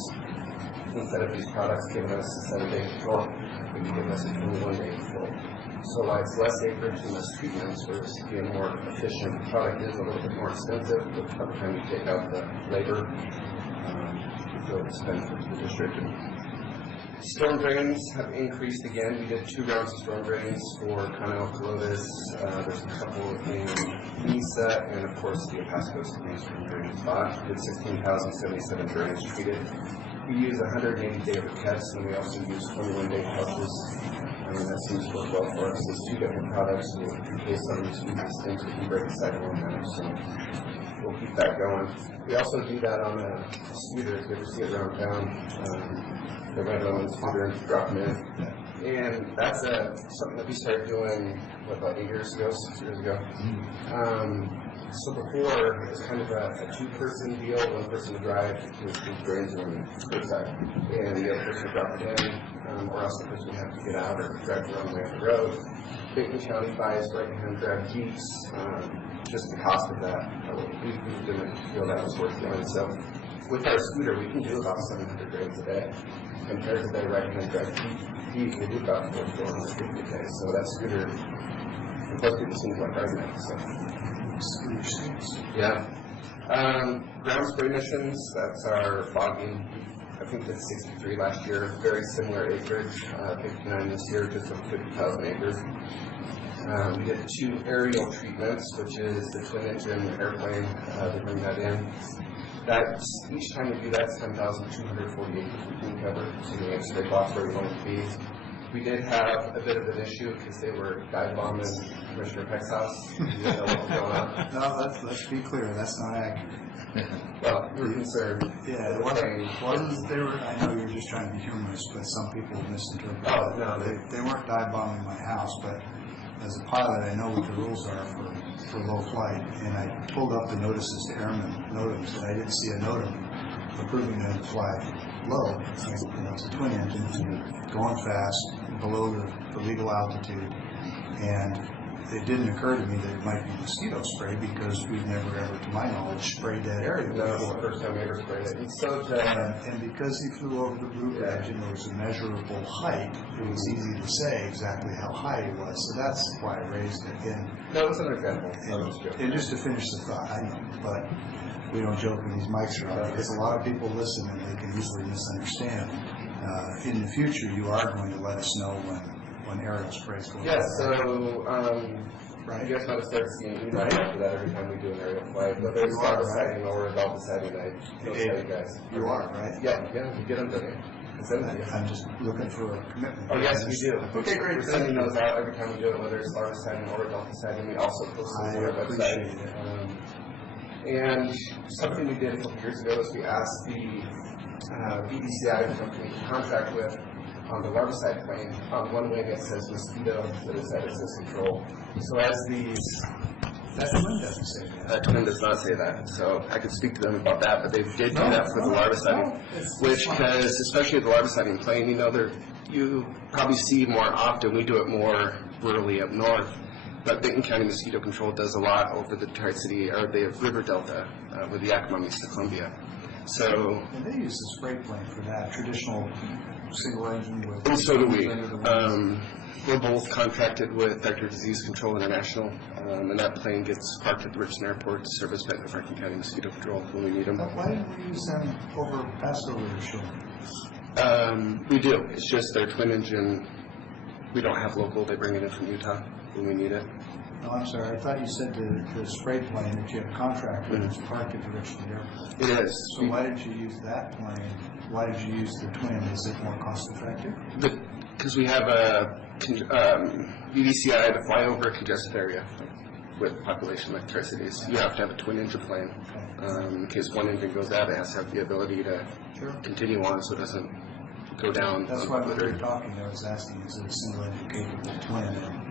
Instead of these products giving us a 7-day control, they can give us a 21-day control. So while it's less acreage and less treatments, we're just being more efficient. The product is a little bit more expensive, but by the time you take out the labor, the expense for the district. Storm drains have increased again. We did 2 rounds of storm drains for Conneaut, Clovis. There's a couple in Mesa, and of course the Pasco City storm drain spot. We did 16,077 drains treated. We use 180-day briquettes, and we also use 21-day pouches. That seems to work well for us. There's 2 different products. In case some use things we can break the cycle on them, so we'll keep that going. We also do that on scooters. You ever see it around town? They rent their own scooter and drop them in. And that's something that we started doing, about 8 years ago, 6 years ago. So before, it was kind of a 2-person deal, 1 person to drive to the drains on the curbside, and the other person would drop it in, or else the person would have to get out or drive the wrong way up the road. Dayton County buys right-hand drive Jeeps, just the cost of that. We didn't feel that was worth doing. So with our scooter, we can do about 700 drains a day. Compared to their right-hand drive Jeep, we do about 450 a day. So that scooter, and plus people seem to like riding it. So. Yeah. Ground spray missions, that's our fogging. I think that's 63 last year. Very similar acreage, 59 this year, just over 50,000 acres. We did 2 aerial treatments, which is the twin engine airplane, to bring that in. That's, each time we do that, it's 10,240 acres we can cover, so we have straight blocks where we want it to be. We did have a bit of an issue because they were dive bombing Commissioner Peck's house. You didn't know what was going on. No, let's be clear, that's not accurate. Well, we were concerned. Yeah, it wasn't, they were, I know you're just trying to be humorous, but some people misinterpret. Oh, no, they weren't dive bombing my house, but as a pilot, I know what the rules are for low flight, and I pulled up the notices to airmen NOTAMs, and I didn't see a NOTAM approving them to fly low. It's a twin engine, going fast, below the legal altitude, and it didn't occur to me that it might be mosquito spray because we've never ever, to my knowledge, sprayed that area No, it's the before. first time we ever sprayed it. And so And because he flew over the blue ridge and there was a measurable height, it was easy to say exactly how high he was. So that's why I raised it. no, it's understandable. And just to finish the thought, I know, but we don't joke when these mics are on because a lot of people listen and they can easily misunderstand. In the future, you are going to let us know when aerial sprays go. Yes, so, you guys might have started seeing emails after that every time we do an aerial flight, but there's larviciding or adulticiding, I will tell you guys. You are, right? Yeah, you get them to me. Send them to you. I'm just looking for a commitment. Oh, yes, we do. Okay, great. We're sending those out every time we do it, whether it's larviciding or adulticiding. We also post them on our website. appreciate it. And something we did a couple years ago is we asked the BDCI company to contract with on the larvicide plane. On one wing it says mosquito, the other side it says control. So as these, That twin doesn't say that. twin does not say that, so I could speak to them about that, but they did do that for the larviciding, which, because especially the larviciding plane, you probably see more often. We do it more rurally up north. But Benton County Mosquito Control does a lot over the Tri-City, or the river delta, where the Yakima meets the Columbia. So, And they use the spray plane for that, traditional single engine with. and so do we. under the wing. We're both contracted with Vector Disease Control International, and that plane gets parked at the Richmond Airport to service Benton Franklin County Mosquito Control when we need them. But why didn't we use them over Pasco River Shore? We do. It's just their twin engine. We don't have local. They bring it in from Utah when we need it. No, I'm sorry, I thought you said the spray plane that you have a contract with is parked at the Richmond Airport. It is. So why did you use that plane? Why did you use the twin? Is it more cost effective? Because we have a BDCI to fly over a congested area with population like Tri-Cities. You have to have a twin engine plane. In case one engine goes out, it has to have the ability to continue on so it doesn't go down. That's why when we were talking, I was asking, is it a single engine capable twin?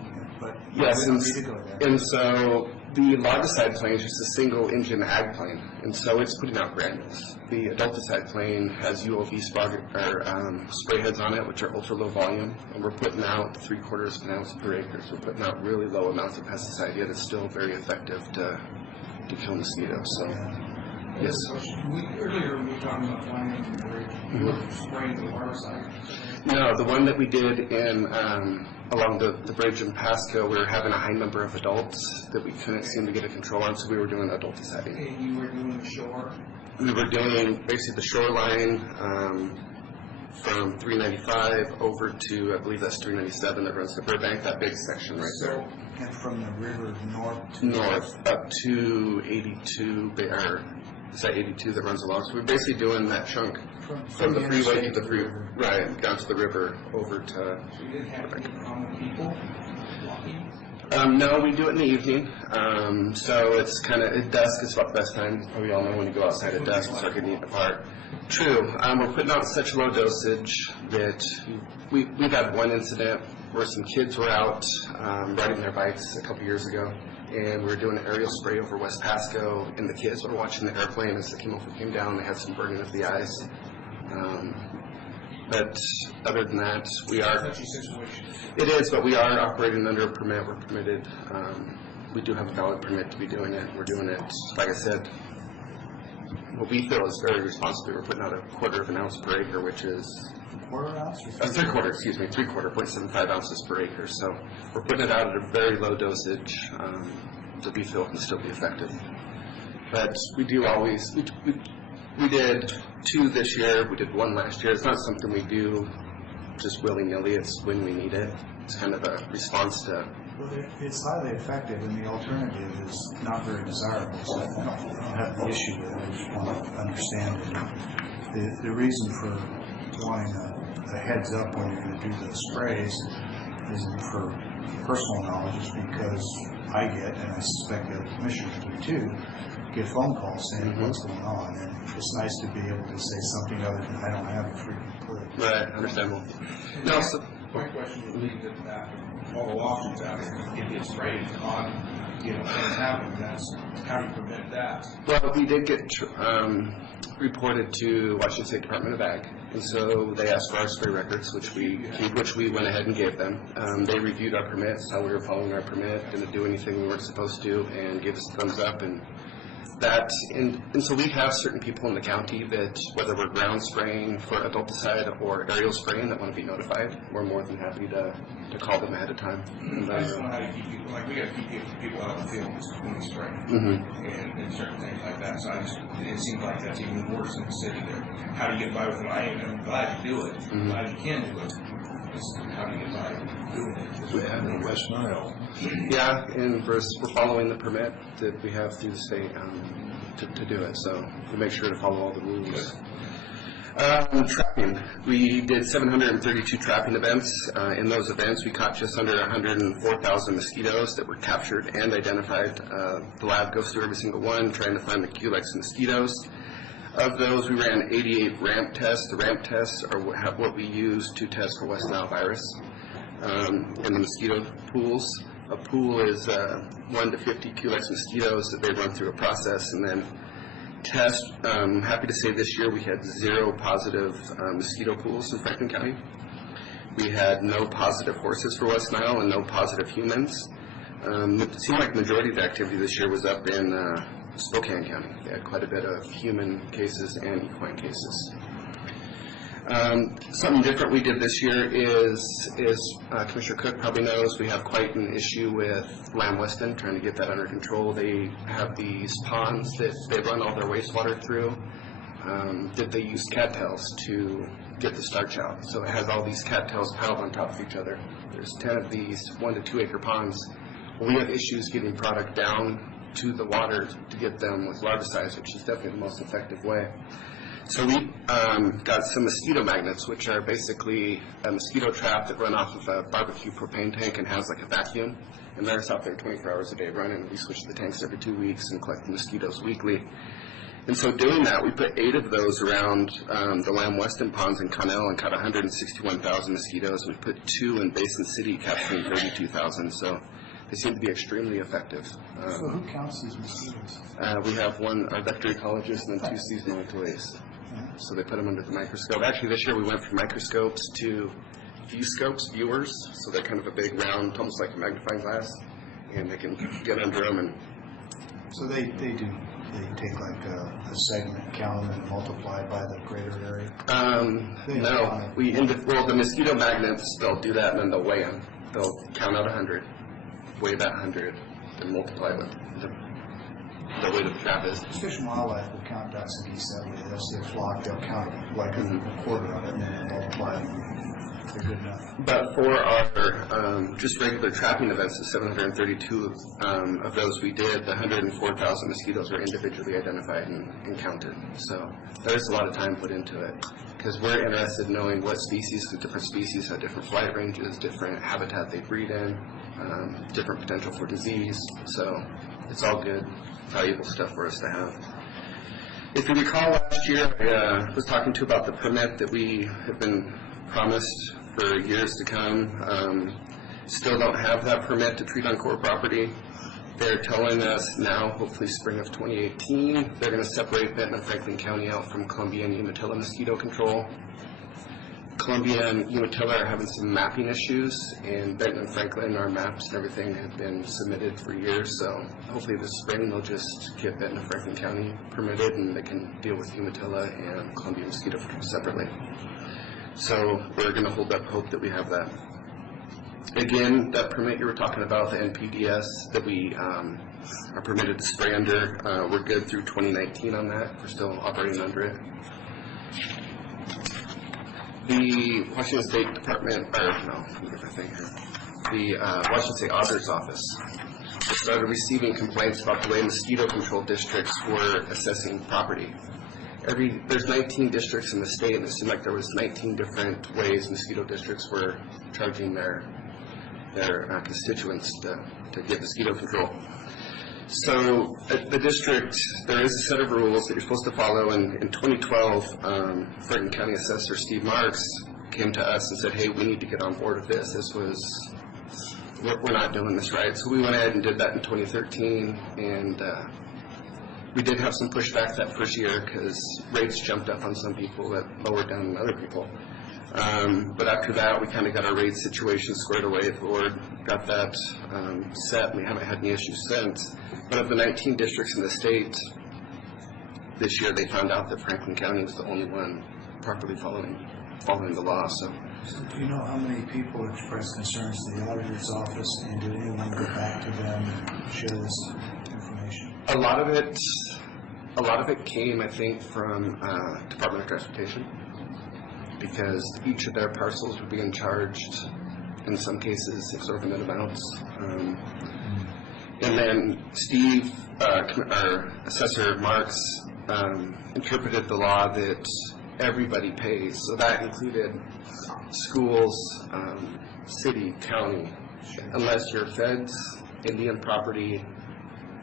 But Yes, we don't need to go there. and so the larvicide plane is just a single engine ag plane, and so it's putting out granules. The adulticide plane has UOV spray heads on it, which are ultra low volume, and we're putting out 3/4 of an ounce per acre. So we're putting out really low amounts of pesticide, yet it's still very effective to kill mosquitoes. So, yes. Earlier, we were talking about flying over the bridge, you were spraying the larvicide. No, the one that we did in along the bridge in Pasco, we were having a high number of adults that we couldn't seem to get a control on, so we were doing adulticiding. And you were doing the shore. We were doing basically the shoreline from 395 over to, I believe that's 397 that runs to Burbank, that big section right there. And from the river north to. North up to 82, or is that 82 that runs along? So we're basically doing that chunk from the freeway to the freeway, right, down to the river over to. So you didn't have any common people walking? No, we do it in the evening. So it's kind of, at dusk is about the best time. We all know when you go outside at dusk and start getting eaten apart. True. We're putting out such low dosage that we've had one incident where some kids were out riding their bikes a couple years ago, and we were doing an aerial spray over West Pasco, and the kids were watching the airplane as it came down. They had some burning of the eyes. But other than that, we are. Touchy situation. It is, but we are operating under a permit. We're permitted. We do have a valid permit to be doing it. We're doing it, like I said, what we feel is very responsibly. We're putting out 1/4 of an ounce per acre, which is. Quarter ounce? 3/4, excuse me, 0.75 ounces per acre. So we're putting it out at a very low dosage that we feel can still be effective. But we do always, we did 2 this year, we did 1 last year. It's not something we do just willy-nilly, it's when we need it. It's kind of a response to. Well, it's highly effective, and the alternative is not very desirable, so I don't have the issue with it. I just want to understand it. The reason for wanting a heads up when you're going to do the sprays isn't for personal knowledge, it's because I get, and I suspect the other commissioners do too, get phone calls saying what's going on, and it's nice to be able to say something other than I don't have a freaking clue. Right, understandable. No, so, My question would be that all the lawsuits out there, it gets sprayed on, things happen, that's, how do you prevent that? well, we did get reported to Washington State Department of Ag, And so they asked for our spray records, which we went ahead and gave them. They reviewed our permits, how we were following our permit, didn't do anything we weren't supposed to, and gave us a thumbs up. And so we have certain people in the county that, whether we're ground spraying for adulticide or aerial spraying, that want to be notified. We're more than happy to call them ahead of time. I just don't know how to keep people, like, we got to keep people out of the field when we spray, and certain things like that. So it seems like that's even worse in the city there. How do you get by with it? I'm glad you do it. I'm glad you can do it. Just how do you get by doing it? We have in West Nile. Yeah, and we're following the permit that we have through the state to do it. So we make sure to follow all the rules. Trapping. We did 732 trapping events. In those events, we caught just under 104,000 mosquitoes that were captured and identified. The lab goes through every single one, trying to find the Culex mosquitoes. Of those, we ran 88 ramp tests. The ramp tests are what we use to test for West Nile virus in the mosquito pools. A pool is 1 to 50 Culex mosquitoes that they run through a process and then test. I'm happy to say this year we had 0 positive mosquito pools in Franklin County. We had no positive horses for West Nile and no positive humans. It seemed like the majority of the activity this year was up in Spokane County. They had quite a bit of human cases and equine cases. Something different we did this year is Commissioner Cook probably knows, we have quite an issue with Lamb Weston, trying to get that under control. They have these ponds that they run all their wastewater through, that they use cattails to get the starch out. So it has all these cattails piled on top of each other. There's 10 of these 1 to 2 acre ponds. We have issues getting product down to the water to get them with larvicides, which is definitely the most effective way. So we got some mosquito magnets, which are basically a mosquito trap that run off of a barbecue propane tank and has like a vacuum. And they're out there 24 hours a day running. We switch the tanks every 2 weeks and collect the mosquitoes weekly. And so doing that, we put 8 of those around the Lamb Weston ponds in Connell and caught 161,000 mosquitoes. We put 2 in Basin City, capturing 32,000. So they seem to be extremely effective. So who counts these mosquitoes? We have our vector ecologist and then 2 seasonal employees. So they put them under the microscope. Actually, this year we went from microscopes to viewers. So they're kind of a big round, almost like a magnifying glass, and they can get under them. And so they take like a segment, count them, and multiply by the greater area? No. The mosquito magnets, they'll do that and then they'll weigh them. They'll count out 100, weigh that 100, and multiply with the weight of the trap is. Fish and Wildlife will count ducks and geese that way. They'll see a flock, they'll count like a quarter of it, and then they'll multiply them. They're good enough. But for our just regular trapping events, the 732 of those we did, the 104,000 mosquitoes were individually identified and counted. So there's a lot of time put into it, because we're interested in knowing what species, the different species have different flight ranges, different habitat they breed in, different potential for disease. So it's all good, valuable stuff for us to have. If you recall, last year I was talking to you about the permit that we have been promised for years to come. Still don't have that permit to treat on core property. They're telling us now, hopefully spring of 2018, they're going to separate Benton and Franklin County out from Columbia and Umatilla mosquito control. Columbia and Umatilla are having some mapping issues, and Benton and Franklin, our maps and everything have been submitted for years, so hopefully this spring they'll just get Benton and Franklin County permitted and they can deal with Umatilla and Columbia mosquito separately. So we're going to hold up hope that we have that. Again, that permit you were talking about, the NPDS that we are permitted to spray under, we're good through 2019 on that. We're still operating under it. The Washington State Department, the Washington State Auditor's Office started receiving complaints about the way mosquito control districts were assessing property. There's 19 districts in the state, and it seemed like there was 19 different ways mosquito districts were charging their constituents to get mosquito control. So at the district, there is a set of rules that you're supposed to follow, and in 2012, Franklin County Assessor Steve Marks came to us and said, hey, we need to get on board with this. We're not doing this right. So we went ahead and did that in 2013, and We did have some pushback that first year because rates jumped up on some people that lowered down on other people. But after that, we kind of got our rate situation squared away. The board got that set, and we haven't had any issues since. But of the 19 districts in the state, this year they found out that Franklin County was the only one properly following the law. So Do you know how many people expressed concerns to the auditor's office, and did anyone go back to them and share this information? a lot of it came, I think, from Department of Transportation, because each of their parcels were being charged, in some cases, exorbitant amounts. And then Steve, our Assessor Marks, interpreted the law that everybody pays. So that included schools, city, county, unless you're feds, Indian property.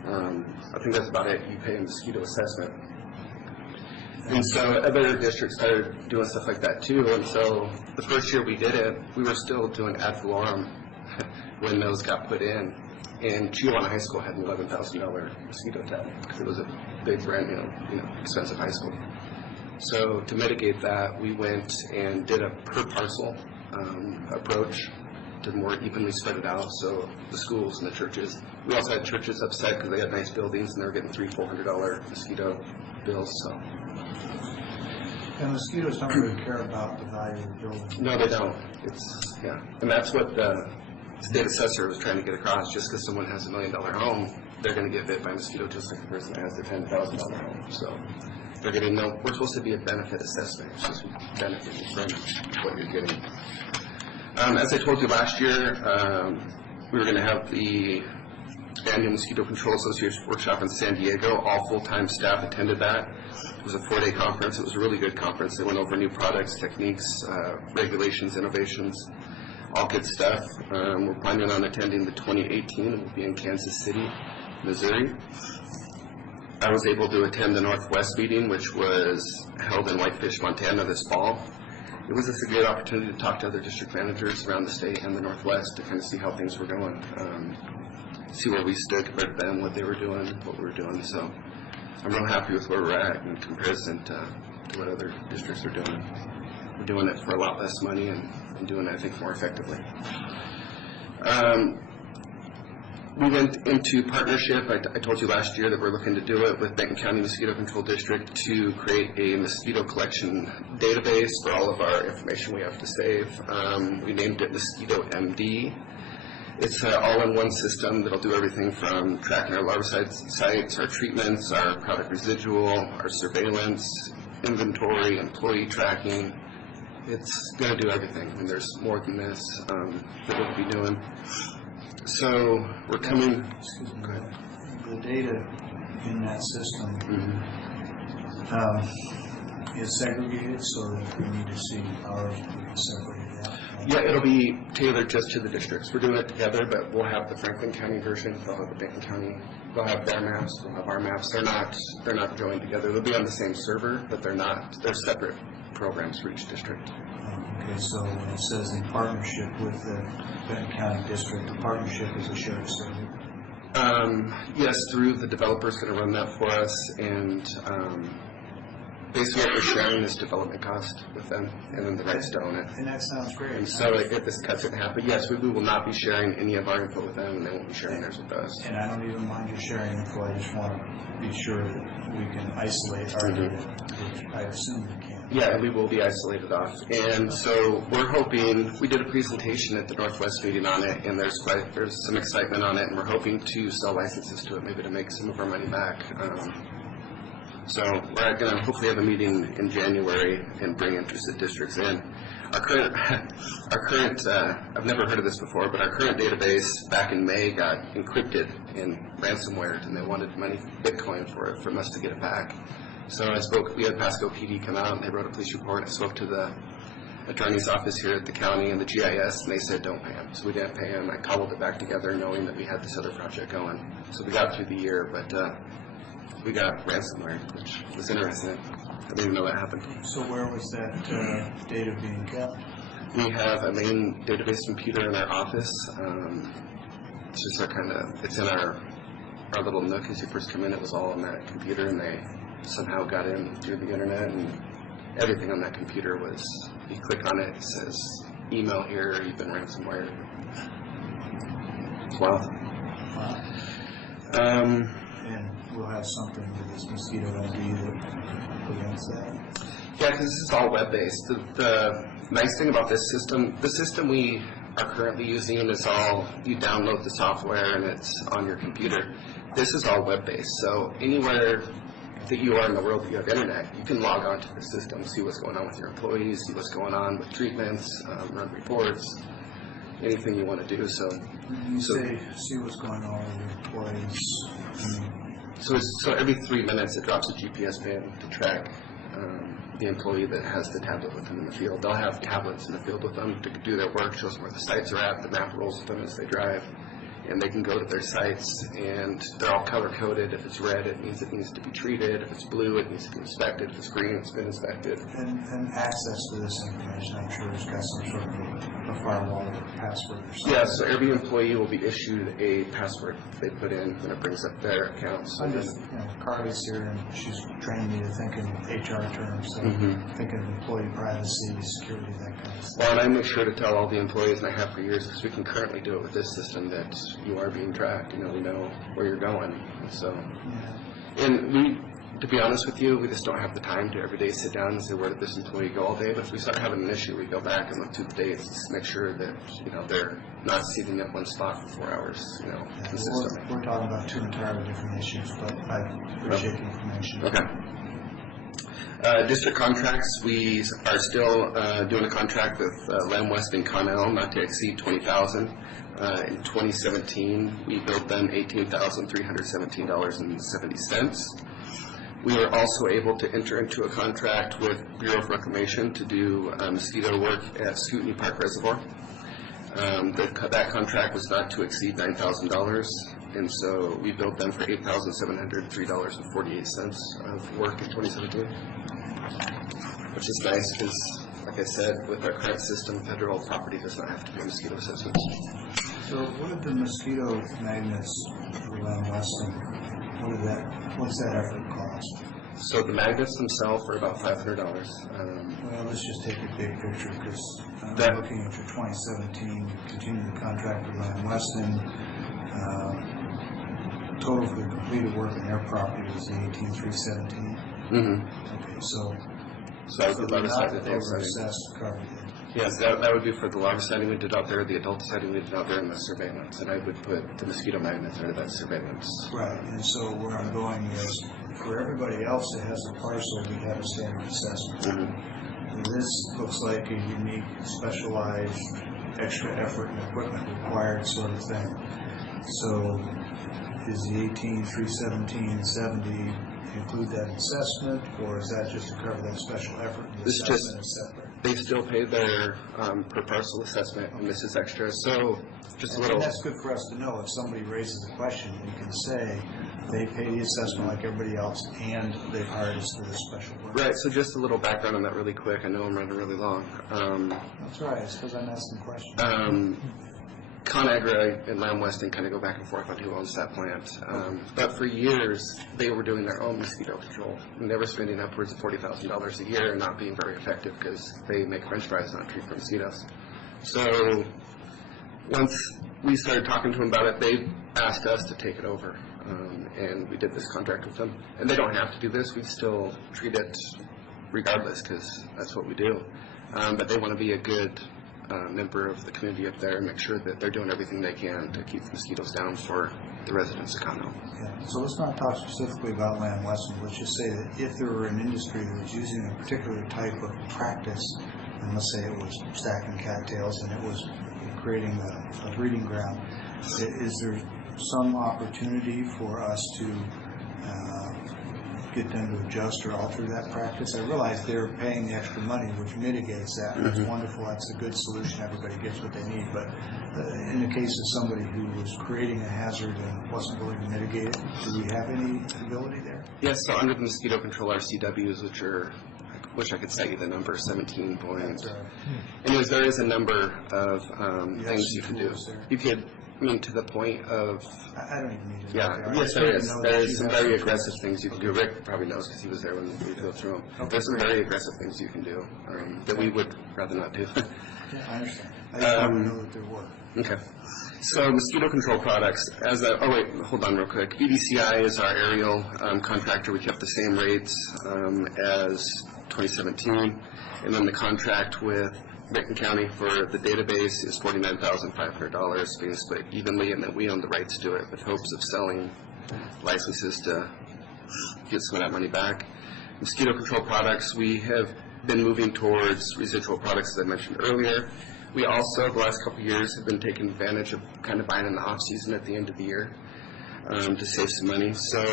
I think that's about it. You pay a mosquito assessment. And so other districts started doing stuff like that too. And so the first year we did it, we were still doing ad valorem when those got put in. And Chihuahua High School had an $11,000 mosquito tag because it was a big, brand new, expensive high school. So to mitigate that, we went and did a per parcel approach to more evenly spread it out. So the schools and the churches. We also had churches upset because they had nice buildings and they were getting $300-400 mosquito bills. So. And mosquitoes don't really care about the value of the building. No, they don't. And that's what the state assessor was trying to get across. Just because someone has $1 million home, they're going to get bit by mosquito just like the person that has the $10,000 home. So they're getting we're supposed to be a benefit assessment. It's just benefiting from what you're getting. As I told you last year, we were going to have the annual Mosquito Control Association workshop in San Diego. All full-time staff attended that. It was a 4-day conference. It was a really good conference. They went over new products, techniques, regulations, innovations, all good stuff. We're planning on attending the 2018. It will be in Kansas City, Missouri. I was able to attend the Northwest meeting, which was held in Whitefish, Montana this fall. It was just a good opportunity to talk to other district managers around the state and the Northwest to kind of see how things were going, see where we stood compared to them, what they were doing, what we were doing. So I'm real happy with where we're at in comparison to what other districts are doing. We're doing it for a lot less money and doing it, I think, more effectively. We went into partnership. I told you last year that we're looking to do it with Benton County Mosquito Control District to create a mosquito collection database for all of our information we have to save. We named it Mosquito MD. It's an all-in-one system that'll do everything from tracking our larvicide sites, our treatments, our product residual, our surveillance, inventory, employee tracking. It's going to do everything, and there's more than this that we'll be doing. So we're coming. The data in that system is segregated, so that we need to see ours separated out. Yeah, it'll be tailored just to the districts. We're doing it together, but we'll have the Franklin County version. They'll have the Benton County. They'll have their maps. We'll have our maps. They're not joined together. They'll be on the same server, but they're not. They're separate programs for each district. Okay, so when it says in partnership with the Benton County District, the partnership is a shared server? Yes, through the developer's going to run that for us, and basically what we're sharing is development cost with them, and then the rights to own it. And that sounds great. And so if this cuts it in half, but yes, we will not be sharing any of our info with them, and they won't be sharing theirs with us. And I don't even mind you sharing info, I just want to be sure that we can isolate our data, which I assume we can. Yeah, and we will be isolated off. And so we're hoping, we did a presentation at the Northwest meeting on it, and there's some excitement on it, and we're hoping to sell licenses to it, maybe to make some of our money back. So we're going to hopefully have a meeting in January and bring interested districts in. Our current, I've never heard of this before, but our current database back in May got encrypted in ransomware, and they wanted money, Bitcoin for it, from us to get it back. So we had Pasco PD come out, and they wrote a police report. I spoke to the attorney's office here at the county and the GIS, and they said don't pay them. So we didn't pay them. I cobbled it back together knowing that we had this other project going. So we got through the year, but we got ransomware, which was interesting. I didn't even know that happened. So where was that data being kept? We have a main database computer in our office. It's just it's in our our little nook as you first come in, it was all on that computer, and they somehow got in through the internet, and everything on that computer was, you click on it, it says, email here, you've been ransomware. Wow. And we'll have something with this mosquito ID that prevents that. Yeah, because this is all web-based. The nice thing about this system, the system we are currently using is all, you download the software and it's on your computer. This is all web-based, so anywhere that you are in the world that you have internet, you can log on to the system, see what's going on with your employees, see what's going on with treatments, run reports, anything you want to do. So You say, see what's going on with your employees. So every 3 minutes it drops a GPS pin to track the employee that has the tablet with them in the field. They'll have tablets in the field with them to do their work, shows them where the sites are at, the map rolls with them as they drive, and they can go to their sites, and they're all color-coded. If it's red, it means it needs to be treated. If it's blue, it needs to be inspected. If it's green, it's been inspected. And access to this information, I'm sure has got some sort of a firewall or a password or something. Yeah, so every employee will be issued a password they put in when it brings up their account. So I'm just, Carly's here, and she's trained me to think in HR terms, so thinking of employee privacy, security, that kind of stuff. well, and I make sure to tell all the employees, and I have for years, because we can currently do it with this system, that you are being tracked. We know where you're going. So, and we, to be honest with you, we just don't have the time to every day sit down and say, where did this employee go all day? But if we start having an issue, we go back and look through the dates to make sure that, they're not sitting at one spot for 4 hours, consistently. We're talking about two entirely different issues, but I appreciate the information. Okay. District contracts, we are still doing a contract with Lamb West and Connell, not to exceed $20,000. In 2017, we billed them $18,317.70. We were also able to enter into a contract with Bureau of Reclamation to do mosquito work at Scootney Park Reservoir. That contract was not to exceed $9,000, and so we billed them for $8,703.48 of work in 2017, which is nice because, like I said, with our current system, federal property does not have to do mosquito assessments. So what did the mosquito magnets around Weston, what's that effort cost? So the magnets themselves are about $500. Well, let's just take a big picture, because I'm looking at your 2017, continue the contract with Lamb Weston. Total for the completed work in their property was $18,317. Okay, so that was the largest that they assessed covered it. Yes, that would be for the larvicide we did out there, the adulticide we did out there, and the surveillance. And I would put the mosquito magnets under that surveillance. Right, and so where I'm going is, for everybody else that has a parcel, we have a standard assessment. This looks like a unique, specialized, extra effort and equipment required sort of thing. So is the 18,317.70 include that assessment, or is that just to cover that special effort? And the assessment is separate. They still pay their per parcel assessment, and this is extra. So just a little. And that's good for us to know. If somebody raises a question, we can say they pay the assessment like everybody else, and they've hired us for this special work. Right. So just a little background on that really quick. I know I'm running really long. That's right. It's because I'm asking questions. ConAgra and Lamb Weston kind of go back and forth on who owns that plant. But for years, they were doing their own mosquito control. And they were spending upwards of $40,000 a year and not being very effective because they make French fries, not treat for mosquitoes. So once we started talking to them about it, they asked us to take it over. And we did this contract with them. And they don't have to do this. We still treat it regardless because that's what we do. But they want to be a good member of the community up there and make sure that they're doing everything they can to keep the mosquitoes down for the residents of Connell. Yeah. So let's not talk specifically about Lamb Weston. Let's just say that if there were an industry that was using a particular type of practice, and let's say it was stacking cattails and it was creating a breeding ground, is there some opportunity for us to get them to adjust or alter that practice? I realize they're paying the extra money, which mitigates that. It's wonderful. That's a good solution. Everybody gets what they need. But in the case of somebody who was creating a hazard and wasn't willing to mitigate it, do we have any ability there? Yes, so under the mosquito control RCWs, which are, I wish I could cite you the number, 17 points. Anyways, there is a number of things you can do. You could I mean, to the point of, I don't even need to. yeah, yes, there is. There is some very aggressive things you can do. Rick probably knows because he was there when we go through them. Okay, There's some great. very aggressive things you can do that we would rather not do. Yeah, I understand. I just want to know that there were. Okay. So mosquito control products, oh wait, hold on real quick. BDCI is our aerial contractor. We kept the same rates as 2017. And then the contract with Benton County for the database is $49,500 being split evenly, and then we own the rights to it with hopes of selling licenses to get some of that money back. Mosquito control products, we have been moving towards residual products, as I mentioned earlier. We also, the last couple of years, have been taking advantage of kind of buying in the off-season at the end of the year to save some money. So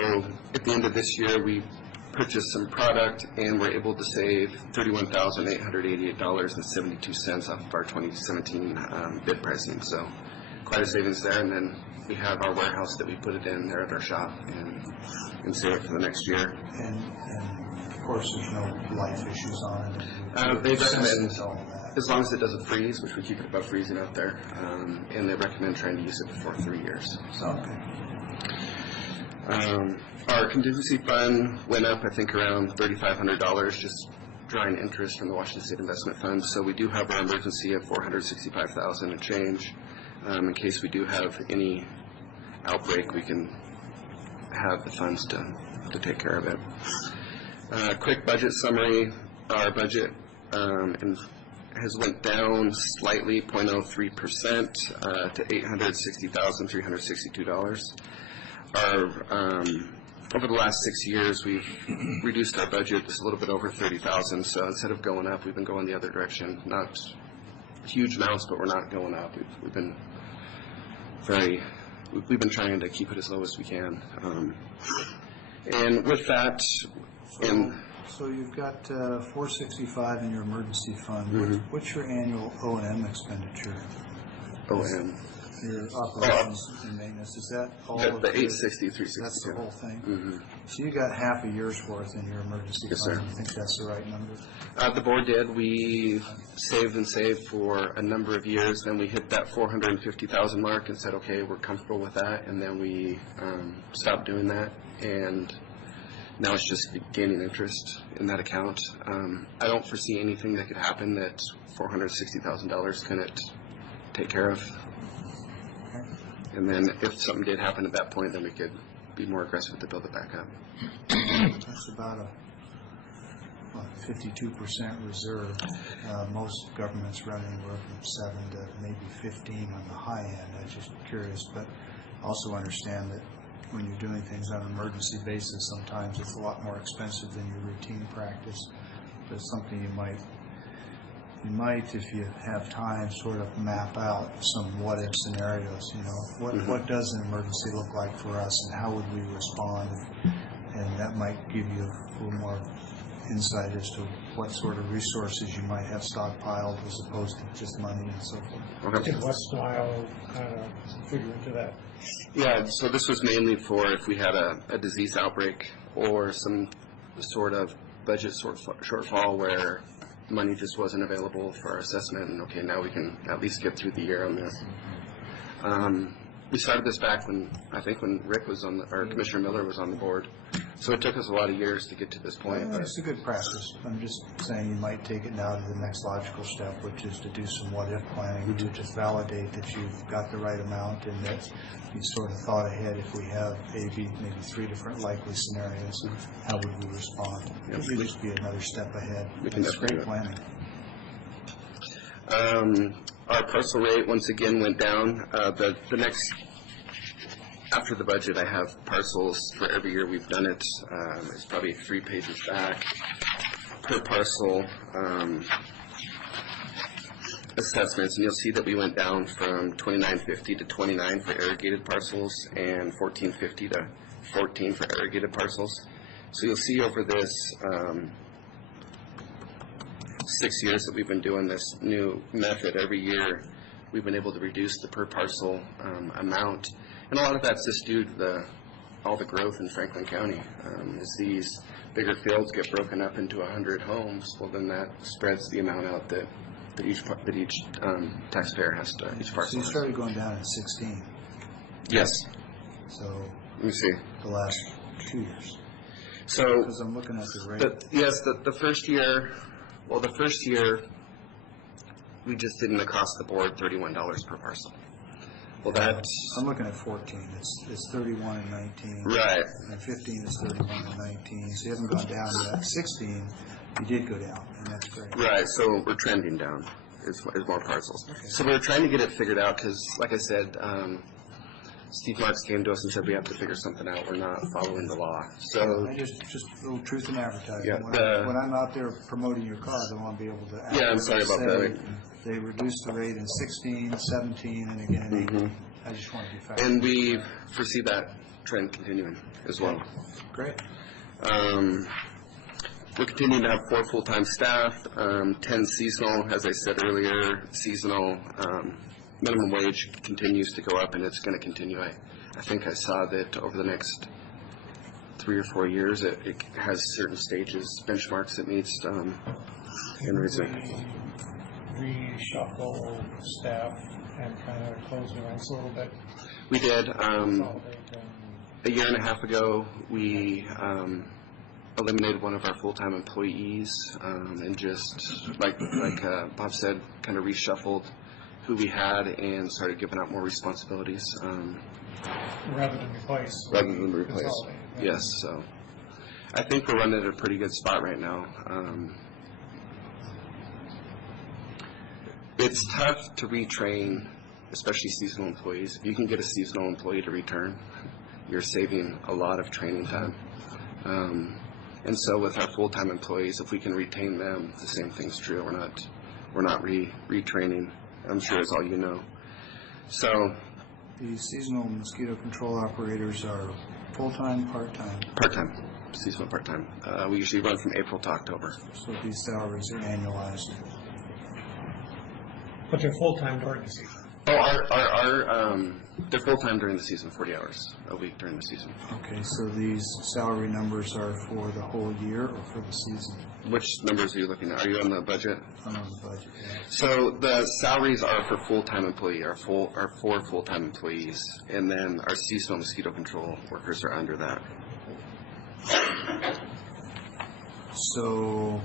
at the end of this year, we purchased some product and we're able to save $31,888.72 off of our 2017 bid pricing. So quite a savings there. And then we have our warehouse that we put it in there at our shop and save it for the next year. And of course, there's no life issues on it. They recommend, All that. as long as it doesn't freeze, which we keep it above freezing out there, and they recommend trying to use it for 3 years. So. Okay. Our contingency fund went up, I think, around $3,500, just drawing interest from the Washington State Investment Fund. So we do have our emergency of $465,000 and change. In case we do have any outbreak, we can have the funds to take care of it. Quick budget summary. Our budget has went down slightly, 0.03%, to $860,362. Over the last 6 years, we've reduced our budget just a little bit over $30,000. So instead of going up, we've been going the other direction. Not huge amounts, but we're not going up. We've been trying to keep it as low as we can. And with that, So you've got 465 in your emergency fund. Mhm. What's your annual O&M expenditure? O&M. Your operations and maintenance, is that all of The it? 860, 362. That's the whole thing? Mm-hmm. So you got half a year's worth in your emergency Yes, fund? sir. You think that's the right number? The board did. We saved and saved for a number of years. Then we hit that $450,000 mark and said, okay, we're comfortable with that. And then we stopped doing that. And now it's just gaining interest in that account. I don't foresee anything that could happen that $460,000 couldn't take care of. And then if something did happen at that point, then we could be more aggressive to build it back up. That's about a 52% reserve. Most governments run anywhere from 7 to maybe 15 on the high end. I'm just curious, but also understand that when you're doing things on an emergency basis, sometimes it's a lot more expensive than your routine practice. But it's something you might, if you have time, sort of map out some what-if scenarios. You know, what does an emergency look like for us, and how would we respond? And that might give you a little more insight as to what sort of resources you might have stockpiled as opposed to just money and so forth. Okay. What style kind of figure into that? Yeah, so this was mainly for if we had a disease outbreak or some sort of budget shortfall where money just wasn't available for our assessment, and okay, now we can at least get through the year on this. We started this back when Rick was on or Commissioner Miller was on the board. So it took us a lot of years to get to this point. It's a good practice. I'm just saying you might take it now to the next logical step, which is to do some what-if planning to just validate that you've got the right amount and that you sort of thought ahead if we have maybe 3 different likely scenarios, how would we respond? It would at least be another step ahead. It's great planning. Our parcel rate once again went down. The next, after the budget, I have parcels for every year we've done it. It's probably 3 pages back per parcel assessments, and you'll see that we went down from $29.50 to $29 for irrigated parcels and $14.50 to $14 for irrigated parcels. So you'll see over this 6 years that we've been doing this new method, every year we've been able to reduce the per parcel amount. And a lot of that's just due to all the growth in Franklin County. As these bigger fields get broken up into 100 homes, well then that spreads the amount out that each taxpayer has to, each parcel. So you started going down in 16. Yes. So Let me see. the last 2 years. So, Because I'm looking at the rate. yes, the first year, we just did an across the board $31 per parcel. Well, that's, I'm looking at 14. It's 31 and 19. right, And 15 is 31 and 19. So you haven't gone down yet. 16, you did go down, and that's great. right, so we're trending down, is more parcels. So we were trying to get it figured out, because, like I said, Steve Marks came to us and said we have to figure something out, we're not following the law. So, I just a little truth in advertising. Yeah, When I'm out there promoting your cause, I want to be able to. Yeah, I'm sorry about say that. They reduced the rate in 16, 17, and again in 18. I just want to be fair. and we foresee that trend continuing as well. Great. We're continuing to have 4 full-time staff, 10 seasonal, as I said earlier, seasonal. Minimum wage continues to go up, and it's going to continue. I think I saw that over the next 3 or 4 years, it has certain stages, benchmarks it meets. Reshuffle staff and kind of close the ranks a little bit. We did. Consolidate A year and a half ago, we eliminated one of our full-time employees, and just, like Bob said, kind of reshuffled who we had and started giving out more responsibilities. rather than replace. Consolidate. Yes, so I think we're running at a pretty good spot right now. It's tough to retrain, especially seasonal employees. If you can get a seasonal employee to return, you're saving a lot of training time. And so with our full-time employees, if we can retain them, the same thing's true. We're not retraining. I'm sure as all you know. So The seasonal mosquito control operators are full-time, part-time, part-time, seasonal part-time. We usually run from April to October. so these salaries are annualized. But they're full-time during the season. Oh, they're full-time during the season, 40 hours a week during the season. Okay, so these salary numbers are for the whole year or for the season? Which numbers are you looking at? Are you on the budget? I'm on the budget, yeah. So the salaries are for full-time employee, are for full-time employees, and then our seasonal mosquito control workers are under that. So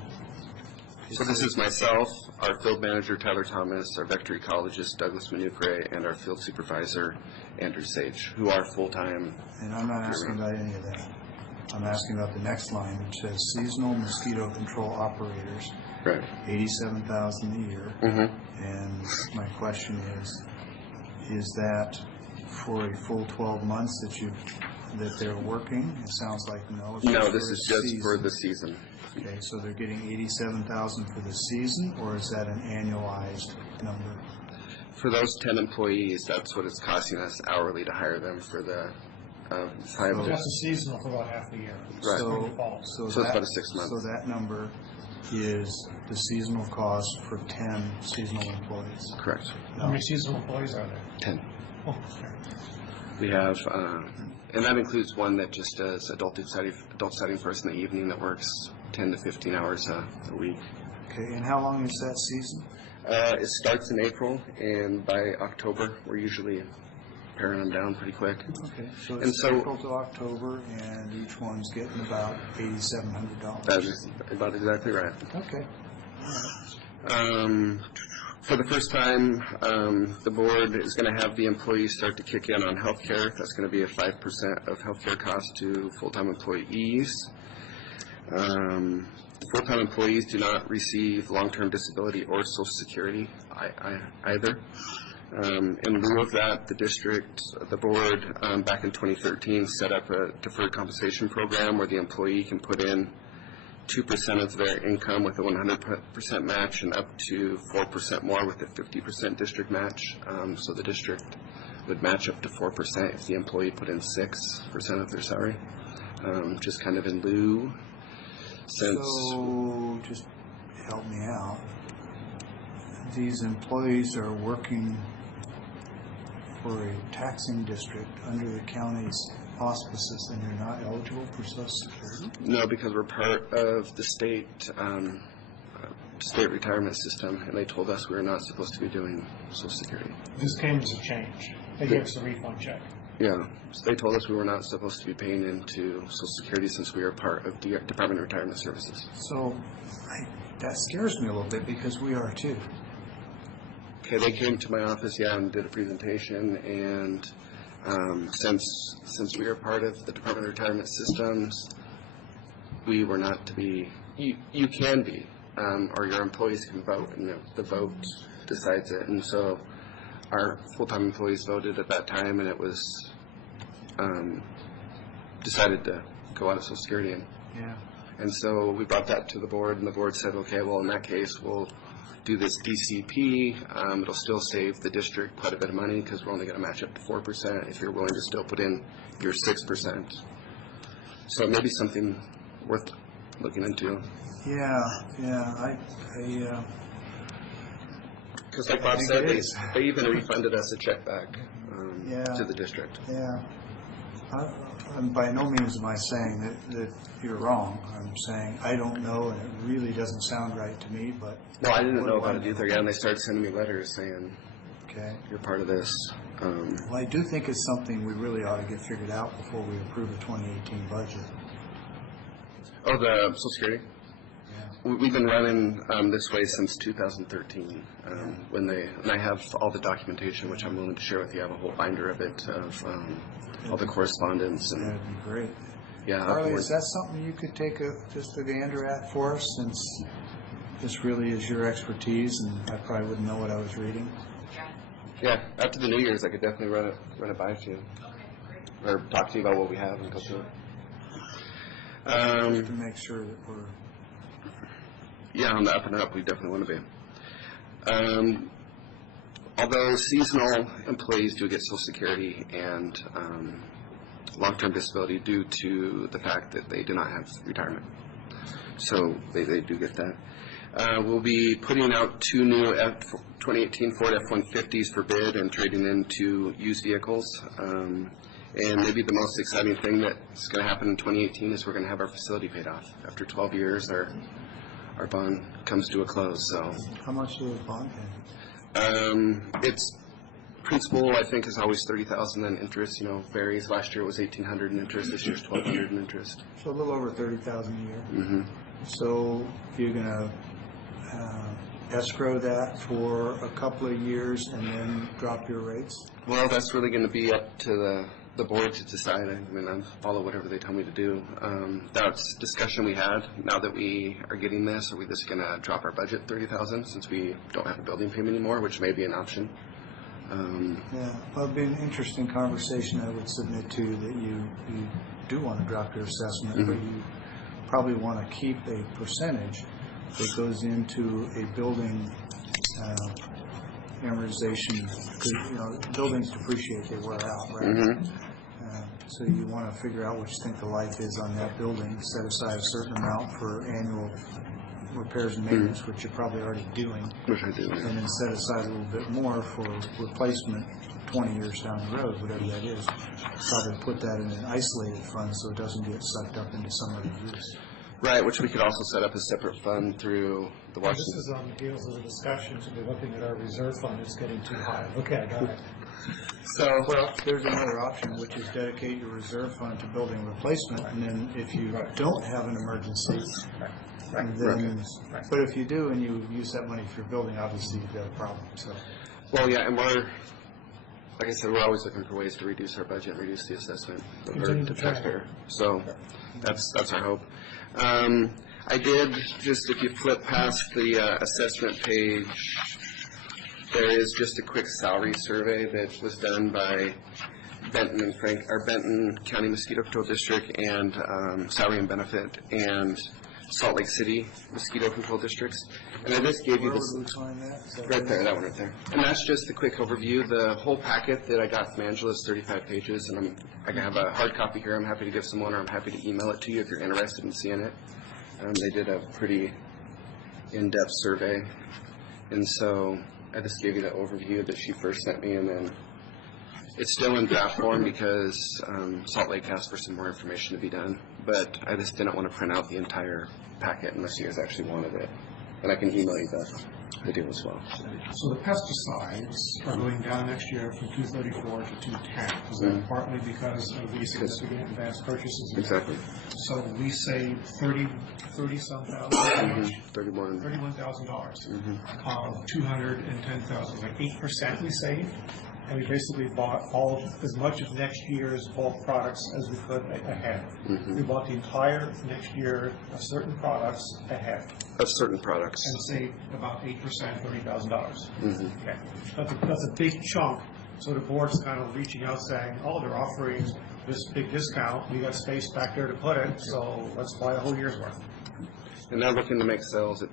this is myself, our field manager Tyler Thomas, our vector ecologist Douglas Manucre, and our field supervisor Andrew Sage, who are full-time. And I'm not asking about any of that. I'm asking about the next line, which says seasonal mosquito control operators, Right. $87,000 a year. Mm-hmm. And my question is that for a full 12 months that they're working? It sounds like no. It's No, just this for a is just season. for the season. Okay, so they're getting $87,000 for the season, or is that an annualized number? For those 10 employees, that's what it's costing us hourly to hire them for the Just a seasonal for about half the year. Right. Spring to fall. So it's about a 6 months. So that number is the seasonal cost for 10 seasonal employees. Correct. How many seasonal employees are there? 10. Oh, okay. We have, and that includes one that just does adult setting for us in the evening that works 10 to 15 hours a week. Okay, and how long is that season? It starts in April, and by October, we're usually paring them down pretty quick. Okay, so And it's so- April to October, and each one's getting about $8,700. That is about exactly right. Okay. For the first time, the board is going to have the employees start to kick in on health care. That's going to be a 5% of health care cost to full-time employees. Full-time employees do not receive long-term disability or Social Security either. In lieu of that, the board, back in 2013, set up a deferred compensation program where the employee can put in 2% of their income with a 100% match and up to 4% more with a 50% district match. So the district would match up to 4% if the employee put in 6% of their salary, just kind of in lieu. So, just help me out. These employees are working for a taxing district under the county's auspices, and they're not eligible for Social Security? No, because we're part of the state retirement system, and they told us we were not supposed to be doing Social Security. This came as a change. They gave us a refund check. Yeah, so they told us we were not supposed to be paying into Social Security since we are part of the Department of Retirement Services. So that scares me a little bit because we are too. Okay, they came to my office, and did a presentation, and since we are part of the Department of Retirement Systems, we were not to be. You can be, or your employees can vote, and the vote decides it. And so our full-time employees voted at that time, and it was decided to go out of Social Security. And so we brought that to the board, and the board said, okay, well, in that case, we'll do this DCP. It'll still save the district quite a bit of money because we're only going to match up to 4% if you're willing to still put in your 6%. So it may be something worth looking into. Because like Bob said, they even refunded us a check back to the district. I'm by no means am I saying that you're wrong. I'm saying I don't know, and it really doesn't sound right to me. But no, I didn't know about it either. Yeah, and they started sending me letters saying, "Okay, you're part of this." Well, I do think it's something we really ought to get figured out before we approve a 2018 budget. Oh, the Social Security? Yeah. We've been running this way since 2013. And I have all the documentation, which I'm willing to share with you. I have a whole binder of it, of all the correspondence. And that'd be great. Yeah. Harley, is that something you could take just a gander at for us, since this really is your expertise, and I probably wouldn't know what I was reading? Yeah, after the New Year's, I could definitely run it by you, or talk to you about what we have and go through it. Just to make sure that we're... Yeah, on the up and up, we definitely want to be. Although seasonal employees do get Social Security and long-term disability due to the fact that they do not have retirement. So they do get that. We'll be putting out 2 new 2018 Ford F-150s for bid and trading into used vehicles. And maybe the most exciting thing that's going to happen in 2018 is we're going to have our facility paid off. After 12 years, our bond comes to a close. So how much does the bond pay? Its principal, I think, is always $30,000, and interest, varies. Last year it was $1,800 in interest. This year's $1,200 in interest. So a little over $30,000 a year. Mm-hmm. So you're going to escrow that for a couple of years and then drop your rates? Well, that's really going to be up to the board to decide. I mean, I follow whatever they tell me to do. That's discussion we had. Now that we are getting this, are we just going to drop our budget $30,000 since we don't have a building payment anymore, which may be an option? Well, it'd be an interesting conversation. I would submit to that you do want to drop your assessment, mm-hmm. but you probably want to keep a percentage that goes into a building amortization, because buildings depreciate, they wear out, right? Mm-hmm. So you want to figure out what you think the life is on that building, set aside a certain amount for annual repairs and maintenance, mm-hmm. which you're probably already doing, which I do, yeah. and then set aside a little bit more for replacement 20 years down the road, whatever that is. Probably put that in an isolated fund so it doesn't get sucked up into some other use. Right, which we could also set up a separate fund through the Washington. This is on the heels of the discussion to be looking at our reserve fund. It's getting too high. Okay, got it. So, well, there's another option, which is dedicate your reserve fund to building replacement, and then if you don't have an emergency, then, but if you do and you use that money for your building, obviously you've got a problem. So, well, yeah, and we're, like I said, we're always looking for ways to reduce our budget, reduce the assessment of the taxpayer. So that's our hope. I did, just if you flip past the assessment page, there is just a quick salary survey that was done by Benton County Mosquito Control District and Salary and Benefit and Salt Lake City Mosquito Control Districts. And I just gave you this. Right there, that one right there. And that's just a quick overview. The whole packet that I got from Angela is 35 pages, and I have a hard copy here. I'm happy to give someone, or I'm happy to email it to you if you're interested in seeing it. They did a pretty in-depth survey, and so I just gave you the overview that she first sent me, and then it's still in draft form because Salt Lake asked for some more information to be done, but I just didn't want to print out the entire packet unless you guys actually wanted it, and I can email you that. They do as well. So the pesticides are going down next year from 234 to 210. Is that partly because of these significant advanced purchases? Exactly. So we save 30 some thousand, $31,000 of 210,000, like 8% we saved. And we basically bought as much of next year's bulk products as we could ahead. We bought the entire next year of certain products ahead. Of certain products. And saved about 8%, $30,000. Okay. That's a big chunk. So the board's kind of reaching out saying, oh, they're offering this big discount. We got space back there to put it, so let's buy a whole year's worth. And they're looking to make sales that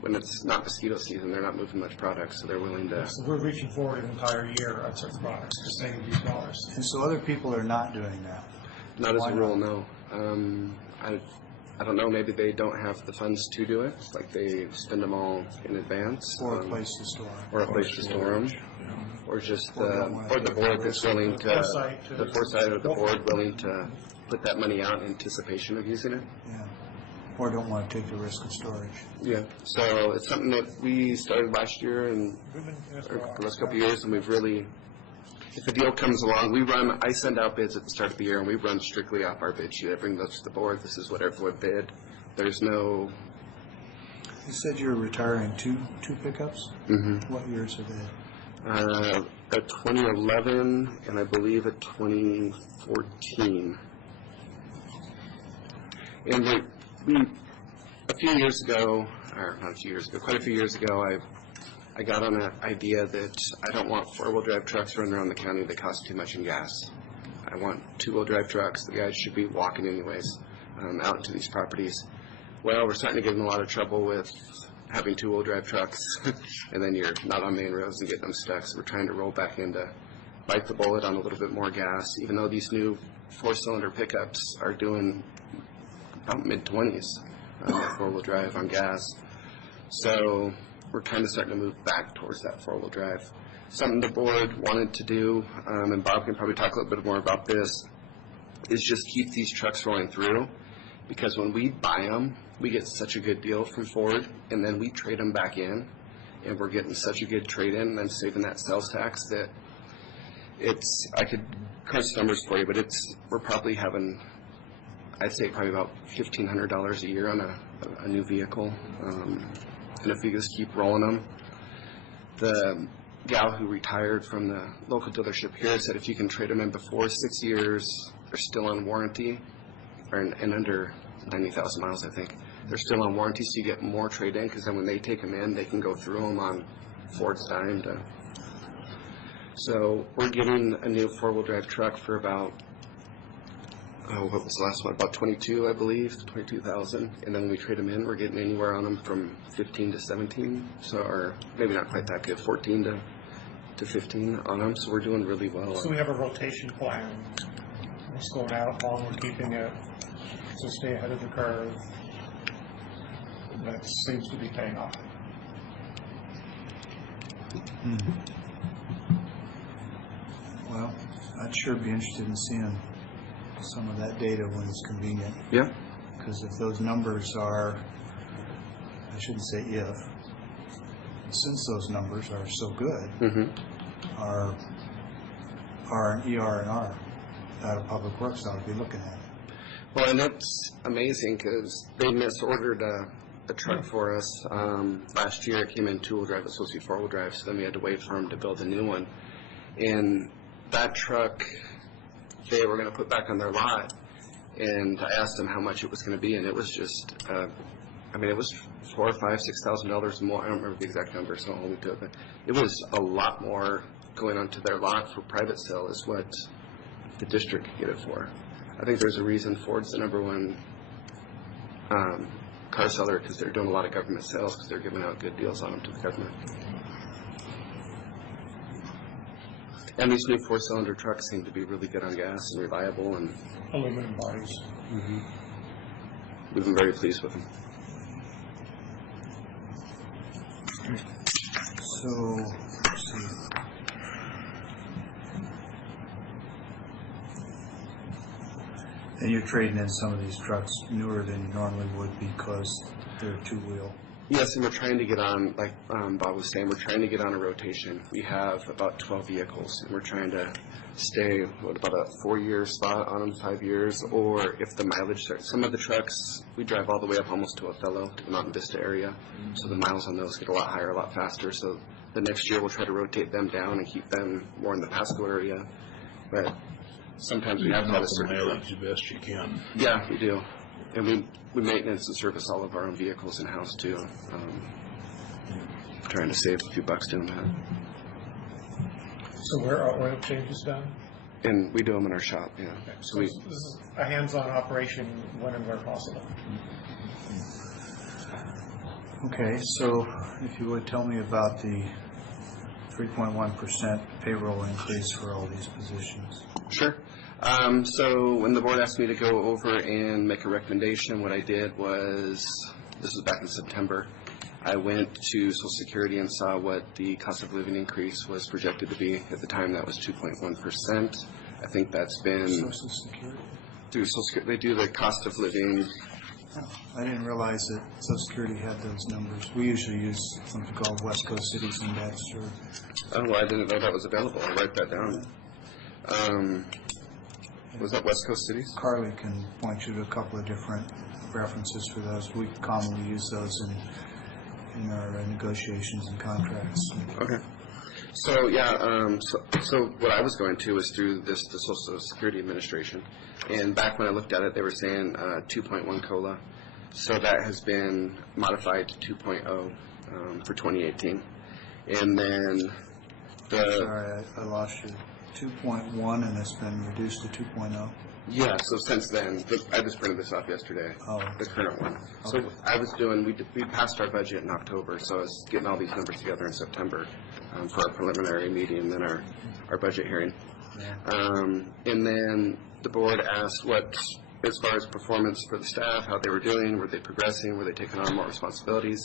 when it's not mosquito season, they're not moving much product, so they're willing to. So we're reaching forward an entire year on certain products to save these dollars. And so other people are not doing that? Not as a rule, no. I don't know, maybe they don't have the funds to do it, like they spend them all in advance. Or a place to store them. Or a place to store them. Or just the board that's willing to, the foresight of the board willing to put that money out in anticipation of using it. Yeah. Or don't want to take the risk of storage. Yeah, so it's something that we started last year and the last couple of years, and we've really, if a deal comes along, I send out bids at the start of the year, and we run strictly off our bid sheet. I bring those to the board. This is what everyone bid. There's no. You said you're retiring two pickups? What years are they? A 2011 and I believe a 2014. And a few years ago, or not a few years ago, quite a few years ago, I got on an idea that I don't want four-wheel drive trucks running around the county that cost too much in gas. I want two-wheel drive trucks. The guys should be walking anyways out into these properties. Well, we're starting to get in a lot of trouble with having two-wheel drive trucks, and then you're not on main roads and getting them stuck. So we're trying to roll back into bite the bullet on a little bit more gas, even though these new four-cylinder pickups are doing about mid-20s four-wheel drive on gas. So we're kind of starting to move back towards that four-wheel drive. Something the board wanted to do, and Bob can probably talk a little bit more about this, is just keep these trucks rolling through, because when we buy them, we get such a good deal from Ford, and then we trade them back in, and we're getting such a good trade-in and then saving that sales tax that I could crunch numbers for you, but we're probably having, I'd say probably about $1,500 a year on a new vehicle. And if we just keep rolling them, the gal who retired from the local dealership here said if you can trade them in before 6 years, they're still on warranty, and under 90,000 miles, I think. They're still on warranty, so you get more trade-in, because then when they take them in, they can go through them on Ford's dime. So we're getting a new four-wheel drive truck for about, what was the last one? About 22, I believe, 22,000. And then when we trade them in, we're getting anywhere on them from 15 to 17. So, or maybe not quite that good, 14 to 15 on them. So we're doing really well. So we have a rotation plan. We're going out long, we're keeping it to stay ahead of the curve. That seems to be paying off. Well, I'd sure be interested in seeing some of that data when it's convenient. Yeah. Because if those numbers are, I shouldn't say if, since those numbers are so good, are an ER&R that a Public Works ought to be looking at. Well, and that's amazing because they misordered a truck for us last year. It came in two-wheel drive. It was supposed to be four-wheel drive, so then we had to wait for them to build a new one. And that truck, they were going to put back on their lot, and I asked them how much it was going to be, and it was just, it was $4,000 or $5,000, $6,000 more. I don't remember the exact number, so I'll hold me to it, but it was a lot more going onto their lot for private sale is what the district could get it for. I think there's a reason Ford's the #1 car seller, because they're doing a lot of government sales because they're giving out good deals on them to the government. And these new four-cylinder trucks seem to be really good on gas and reliable, and aluminum bodies. We've been very pleased with them. So, let's see. And you're trading in some of these trucks newer than you normally would because they're two-wheel. Yes, and we're trying to get on, like Bob was saying, we're trying to get on a rotation. We have about 12 vehicles, and we're trying to stay, about a 4-year spot on them, 5 years, or if the mileage starts. Some of the trucks, we drive all the way up almost to Othello, to the Mountain Vista area, so the miles on those get a lot higher, a lot faster. So the next year we'll try to rotate them down and keep them more in the Pasco area. But sometimes we have to have a certain mileage the best you can. Yeah, we do. And we maintenance and service all of our own vehicles in-house, too. Trying to save a few bucks doing that. So where are oil changes done? And we do them in our shop, yeah. So this is a hands-on operation when and where possible. Okay, so if you would tell me about the 3.1% payroll increase for all these positions. Sure. So when the board asked me to go over and make a recommendation, what I did was, this was back in September, I went to Social Security and saw what the cost of living increase was projected to be. At the time, that was 2.1%. I think that's been... Social Security? Through Social Security. They do the cost of living. I didn't realize that Social Security had those numbers. We usually use something called West Coast Cities Index. Oh, well, I didn't know that was available. I'll write that down. Was that West Coast Cities? Carly can point you to a couple of different references for those. We commonly use those in our negotiations and contracts. Okay. So, yeah, so what I was going to was through the Social Security Administration. And back when I looked at it, they were saying 2.1 COLA. So that has been modified to 2.0 for 2018. And then Sorry, I lost you. 2.1 and it's been reduced to 2.0? Yeah, so since then, I just printed this off yesterday, the current one. So Okay. I was doing, we passed our budget in October, so I was getting all these numbers together in September for our preliminary meeting and then our budget hearing. And then the board asked what, as far as performance for the staff, how they were doing, were they progressing, were they taking on more responsibilities?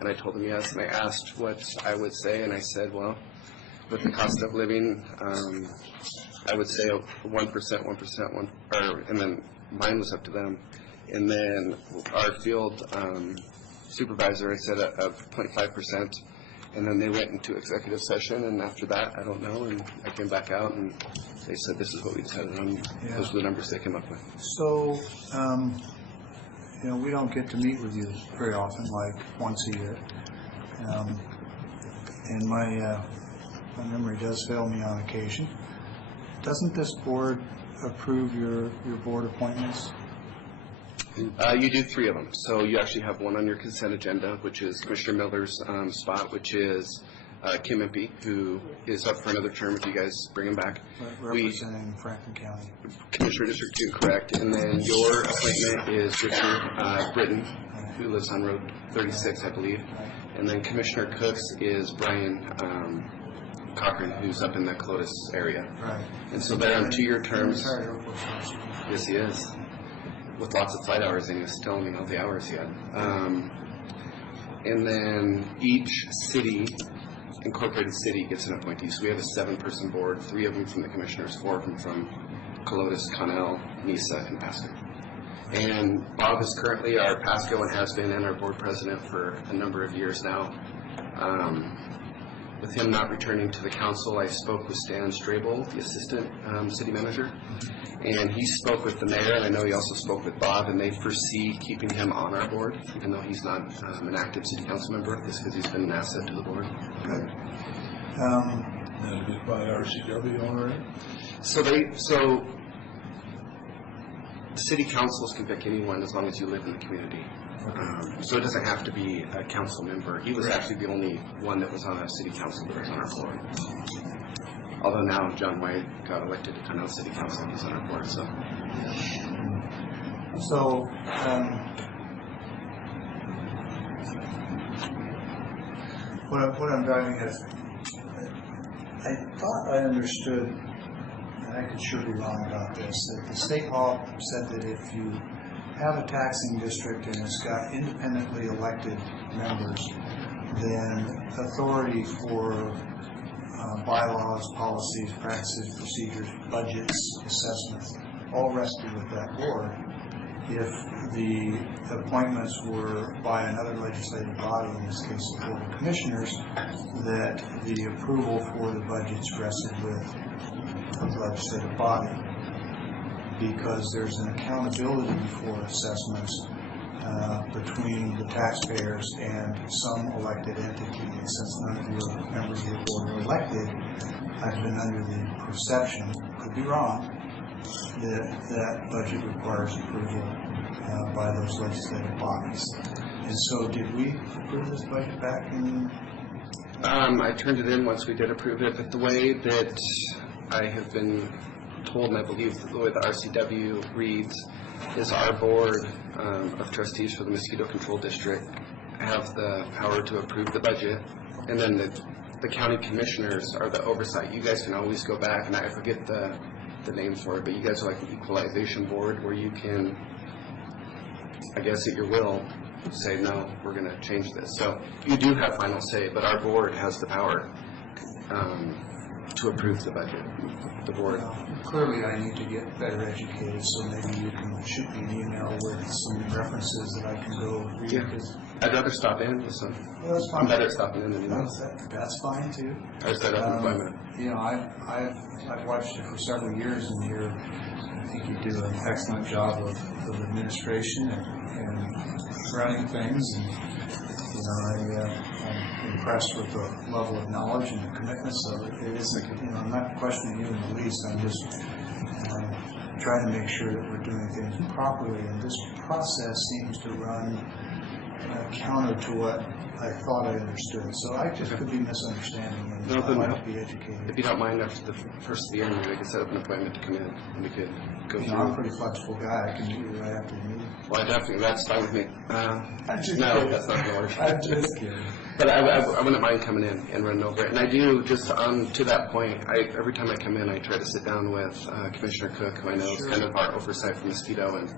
And I told them yes, and I asked what I would say, and I said, well, with the cost of living, I would say 1%, and then mine was up to them. And then our field supervisor, I said of 0.5%, and then they went into executive session, and after that, I don't know, and I came back out, and they said this is what we decided on. Yeah. Those were the numbers they came up with. So, we don't get to meet with you very often, like once a year. And my memory does fail me on occasion. Doesn't this board approve your board appointments? You do 3 of them. So you actually have one on your consent agenda, which is Commissioner Miller's spot, which is Kim Impey, who is up for another term if you guys bring him back. Representing Franklin County. Commissioner District 2, correct. And then your appointment is Richard Britton, who lives on Road 36, I believe. And then Commissioner Cooks is Brian Cochran, who's up in the Clotis area. Right. And so they're on 2-year terms. Yes, he is. With lots of flight hours, and he was telling me all the hours he had. And then each city, incorporated city, gets an appointee. So we have a 7-person board, 3 of them from the commissioners, 4 of them from Colotis, Connell, Mesa, and Pasco. And Bob is currently our Pasco and has been and our board president for a number of years now. With him not returning to the council, I spoke with Stan Strabel, the assistant city manager, and he spoke with the mayor, and I know he also spoke with Bob, and they foresee keeping him on our board, even though he's not an active city council member, just because he's been an asset to the board. Good. That'll be by RCW, all right? So the city councils can pick anyone as long as you live in the community. So it doesn't have to be a council member. He was actually the only one that was on a city council that was on our board. Although now John White got elected to Connell City Council, he's on our board. So what I'm driving at, I thought I understood, and I could sure be wrong about this, that the state law said that if you have a taxing district and it's got independently elected members, then authority for bylaws, policies, practices, procedures, budgets, assessments, all rested with that board. if the appointments were by another legislative body, in this case the Board of Commissioners, that the approval for the budgets rested with the legislative body, because there's an accountability for assessments between the taxpayers and some elected entity. And since none of your members of the board are elected, I've been under the perception, could be wrong, that that budget requires approval by those legislative bodies. And so did we approve this budget back in? I turned it in once we did approve it, but the way that I have been told, and I believe the way the RCW reads, is our board of trustees for the Mosquito Control District have the power to approve the budget, and then the county commissioners are the oversight. You guys can always go back, and I forget the name for it, but you guys are like the equalization board, where you can, I guess at your will, say, no, we're going to change this. So you do have final say, but our board has the power to approve the budget. The board. Clearly, I need to get better educated, so maybe you can shoot me an email with some references that I can go read. Yeah. I'd rather stop in with some. Well, that's fine. I'm better at stopping in than you know. That's fine too. I set up an appointment. You know, I've watched it for several years, and I think you do an excellent job of administration and running things. And you know, I'm impressed with the level of knowledge and the commitment. So it isn't, you know, I'm not questioning you in the least. I'm just trying to make sure that we're doing things properly. And this process seems to run counter to what I thought I understood. So I just could be misunderstanding, and I'd like to be educated. If you don't mind, after the first of the year, we could set up an appointment to come in, and we could go through. I'm a pretty flexible guy. I can meet you right after the meeting. Well, that's fine with me. I'm just no, kidding. that's not going to work. I'm just kidding. But I wouldn't mind coming in and running over it. And I do, just to that point, every time I come in, I try to sit down with Commissioner Cook, who I know is kind of our oversight for Mosquito, and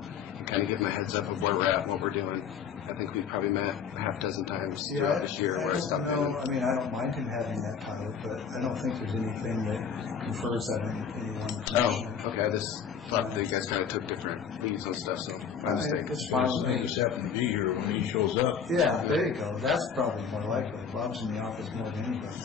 kind of give him a heads up of where we're at and what we're doing. I think we've probably met a half dozen times throughout this year where I stopped in. I mean, I don't mind him having that title, but I don't think there's anything that confers that on anyone. Oh, okay. I just thought that you guys kind of took different leads and stuff, so my mistake. It's fine with me. Just happen to be here when he shows up. Yeah, there you go. That's probably more likely. Bob's in the office more than anybody.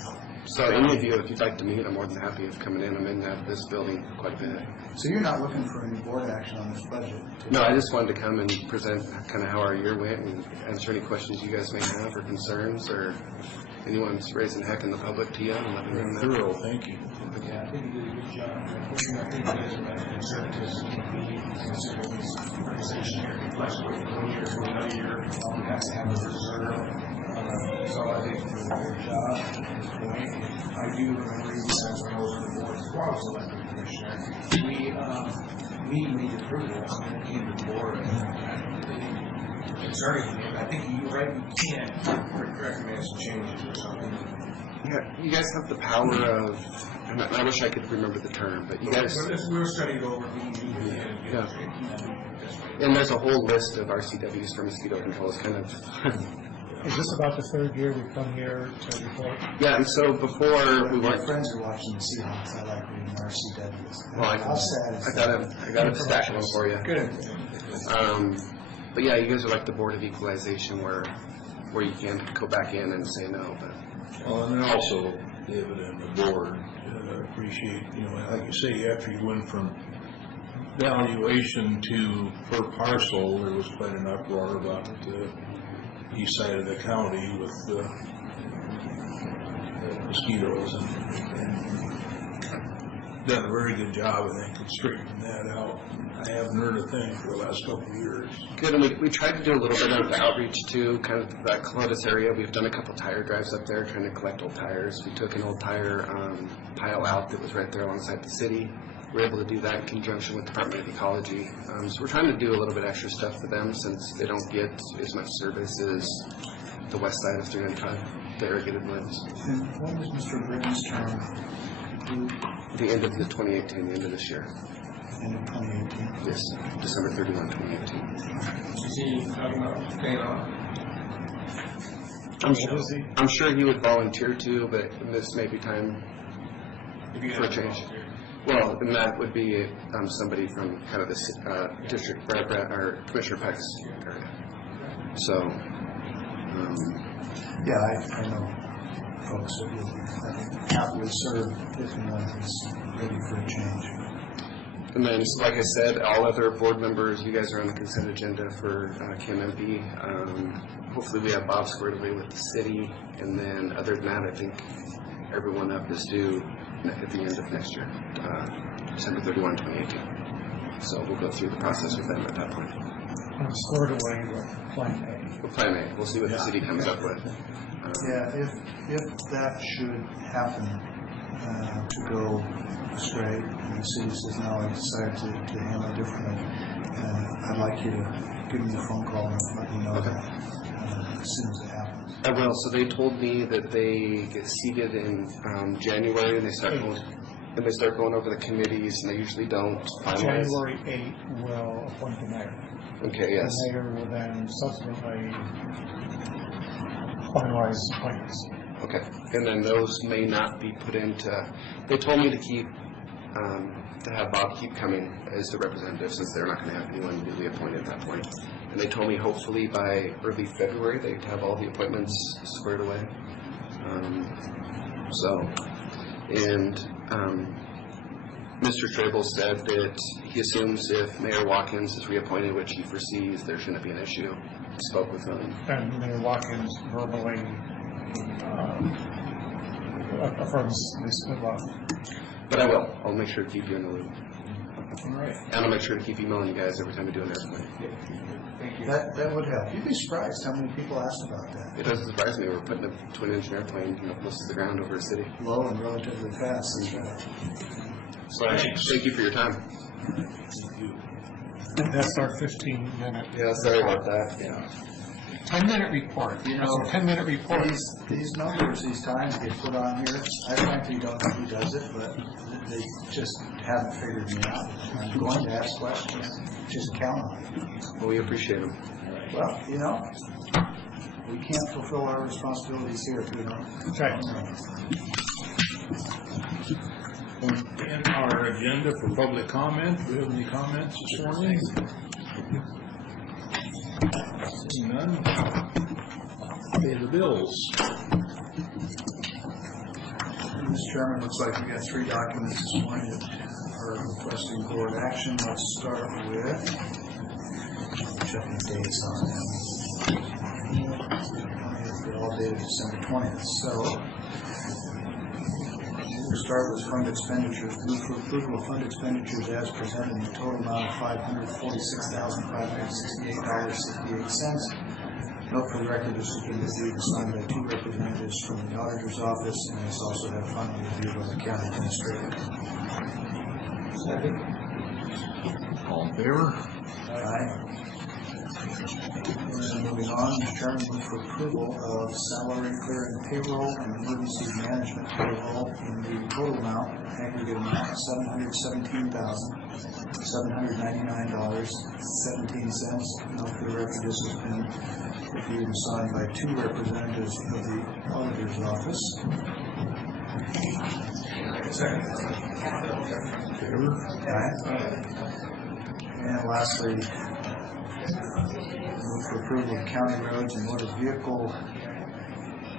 So any of you, if you'd like to meet, I'm more than happy of coming in. I'm in this building quite a bit. So you're not looking for any board action on this budget? No, I just wanted to come and present kind of how our year went and answer any questions you guys may have or concerns, or if anyone's raising heck in the public to you, and let me know. Thorough, thank you. Yeah, I think you did a good job. I think you guys are making conservatives be considered this organization here, be flexible from 1 year to another year. We have to have a reserve. So I think you did a good job at this point. I do remember you guys when I was on the board as well as elected commissioner. We made the approval when it came to the board. Concerning me, I think you're right, you can't recommend some changes or something. Yeah, you guys have the power of, and I wish I could remember the term, but you guys. We were studying over. Yeah. And there's a whole list of RCWs for mosquito control. It's kind of. Is this about the third year we've come here to report? Yeah, and so before we My went. friends are watching the Seahawks. I like reading RCWs. Well, I got a stack of them for you. Good. But yeah, you guys are like the Board of Equalization, where you can go back in and say no. But Well, and then also, David and the board appreciate, like you say, after you went from valuation to per parcel, there was quite an uproar about the east side of the county with the mosquitoes, and done a very good job, I think, of straightening that out. I haven't heard a thing for the last couple of years. Good, and we tried to do a little bit of outreach too, kind of that Columbus area. We've done a couple tire drives up there, trying to collect old tires. We took an old tire pile out that was right there alongside the city. We were able to do that in conjunction with the Department of Ecology. So we're trying to do a little bit extra stuff for them, since they don't get as much service as the west side of 395, the irrigated lands. And when was Mr. Britton's term? The end of the 2018, the end of this year. End of 2018? Yes, December 31, 2018. Is he talking about paying off? I'm sure he would volunteer to, but this may be time for a change. Well, and that would be somebody from kind of the district, or Commissioner Peck's area. So, Yeah, I know folks that will, I think, happily serve if and when he's ready for a change. and then, like I said, all other board members, you guys are on the consent agenda for KMMP. Hopefully we have Bob squared away with the city, and then other than that, I think everyone up is due at the end of next year, December 31, 2018. So we'll go through the process with them at that point. I'm squared away with Plan A. We'll plan A. We'll see what the city comes up with. Yeah, if that should happen to go astray, and the city says, no, I decided to handle it differently, I'd like you to give me a phone call and let me know that as soon as it happens. I will. So they told me that they get seated in January, and they start going over the committees, and they usually don't finalize. January 8 will appoint the mayor. Okay, yes. The mayor will then subsequently finalize appointments. Okay, and then those may not be put into, they told me to keep, to have Bob keep coming as the representative, since they're not going to have anyone newly appointed at that point. And they told me hopefully by early February they'd have all the appointments squared away. Mr. Trable said that he assumes if Mayor Watkins is reappointed, which he foresees, there shouldn't be an issue. Spoke with him. And Mayor Watkins verbally affirms this as well. But I will. I'll make sure to keep you in the loop. All right. And I'll make sure to keep emailing you guys every time we do an airplane. Thank you. That would help. You'd be surprised how many people asked about that. It doesn't surprise me. We're putting a twin-engine airplane close to the ground over a city. Low and relatively fast, that's right. So thank you for your time. That's our 15-minute. Yeah, sorry about that. Yeah. 10-minute report. You know, That's a 10-minute report. These numbers, these times get put on here. I frankly don't know who does it, but they just haven't figured me out. I'm going to ask questions. Just count on it. Well, we appreciate them. Well, you know, we can't fulfill our responsibilities here if we don't. Okay. In our agenda for public comment, do we have any comments this morning? Seeing none. Pay the bills. Mr. Chairman, looks like we got 3 documents this morning that are requesting board action. Let's start with checking dates on them. They're all dated December 20th. So we'll start with fund expenditures. Move for approval of fund expenditures as presented in the total amount of $546,568.68. Note for the record, this has been reviewed and signed by 2 representatives from the auditor's office, and it's also had finally reviewed by the county administrator. Second. All in favor? Aye. And moving on, Mr. Chairman, move for approval of salary clearing payroll and emergency management payroll in the total amount, aggregate amount, $717,799.17. Note for the record, this has been reviewed and signed by 2 representatives of the auditor's office. Second. Favor? Aye. And lastly, move for approval of county roads and motor vehicle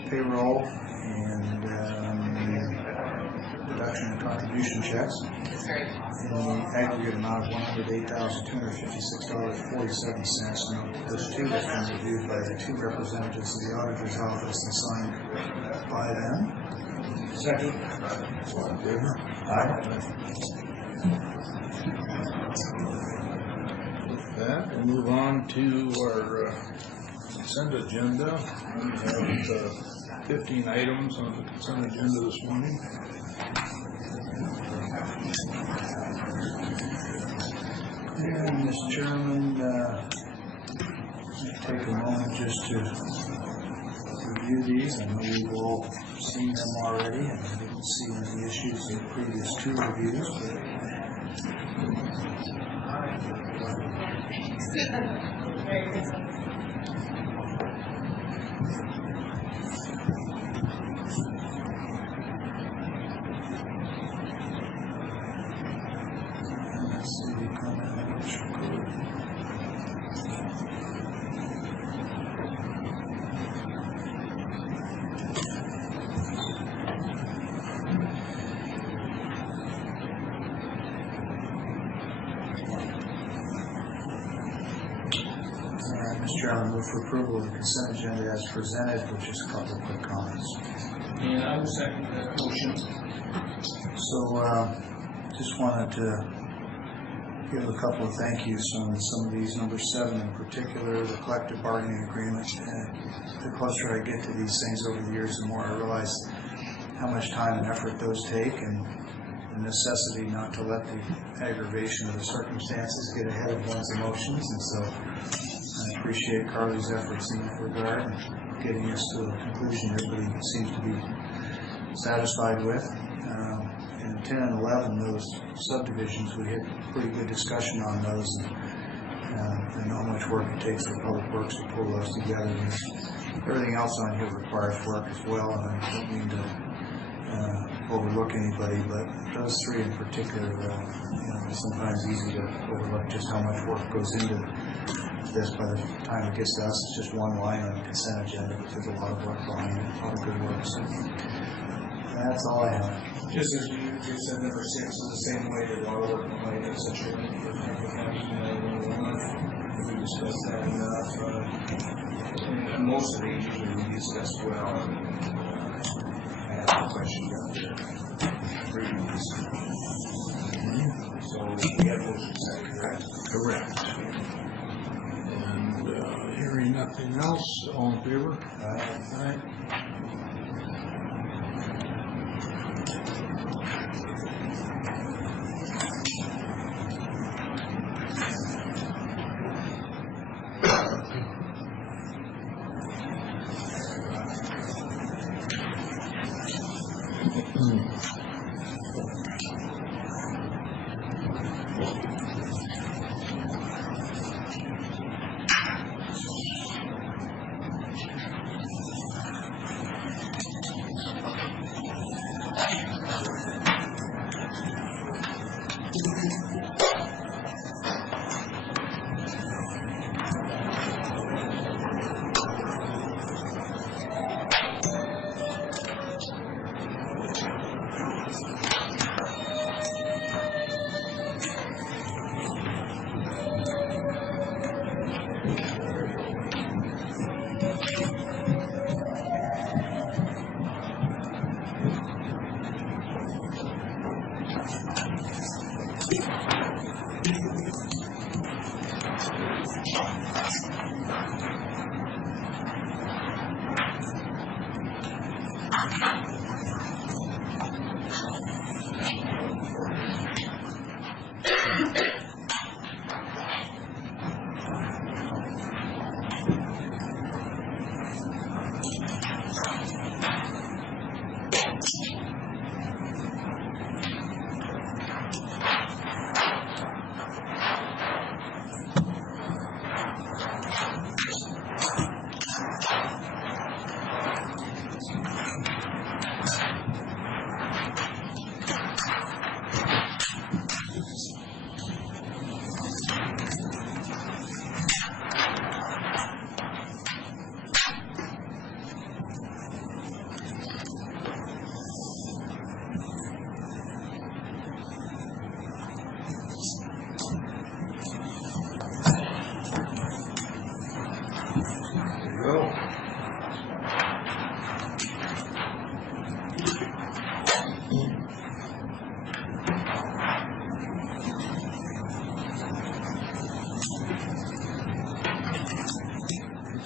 payroll and reduction in contribution checks in the aggregate amount of $108,256.47. Note those 2 have been reviewed by the 2 representatives of the auditor's office and signed by them. Second. All in favor? That, we'll move on to our consent agenda. We have 15 items on the consent agenda this morning. And Mr. Chairman, take a moment just to review these. I know we've all seen them already, and I didn't see any issues in the previous 2 reviews, Chairman, move for approval of the consent agenda as presented, with just a couple of quick comments. And I will second that motion. So, just wanted to give a couple of thank yous on some of these, number 7 in particular, the collective bargaining agreement. The closer I get to these things over the years, the more I realize how much time and effort those take, and the necessity not to let the aggravation of the circumstances get ahead of one's emotions. And so I appreciate Carly's efforts in that regard and getting us to a conclusion everybody seems to be satisfied with. And 10 and 11, those subdivisions, we had pretty good discussion on those, and how much work it takes for Public Works to pull those together. And everything else on here requires work as well, and I don't mean to overlook anybody, but those 3 in particular, it's sometimes easy to overlook just how much work goes into this. By the time it gets to us, it's just one line on the consent agenda, but there's a lot of work behind it, a lot of good work. So that's all I have. Just as you said, number 6 is the same way that a lot of work behind it, such a for Franklin County, we discussed that enough. And most of these usually we discussed well. I have a question out there. So we have motion second, correct? Correct. And hearing nothing else, all in favor? Aye.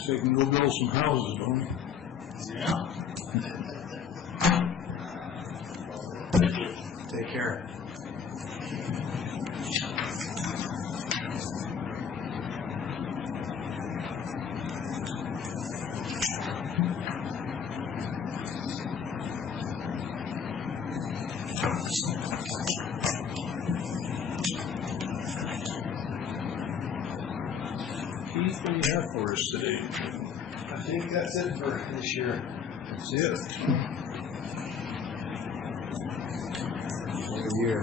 So you can go build some houses, don't you? Yeah. Take care. Keith, what do you have for us today? I think that's it for this year. That's it. For the year.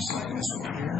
Sign this one here.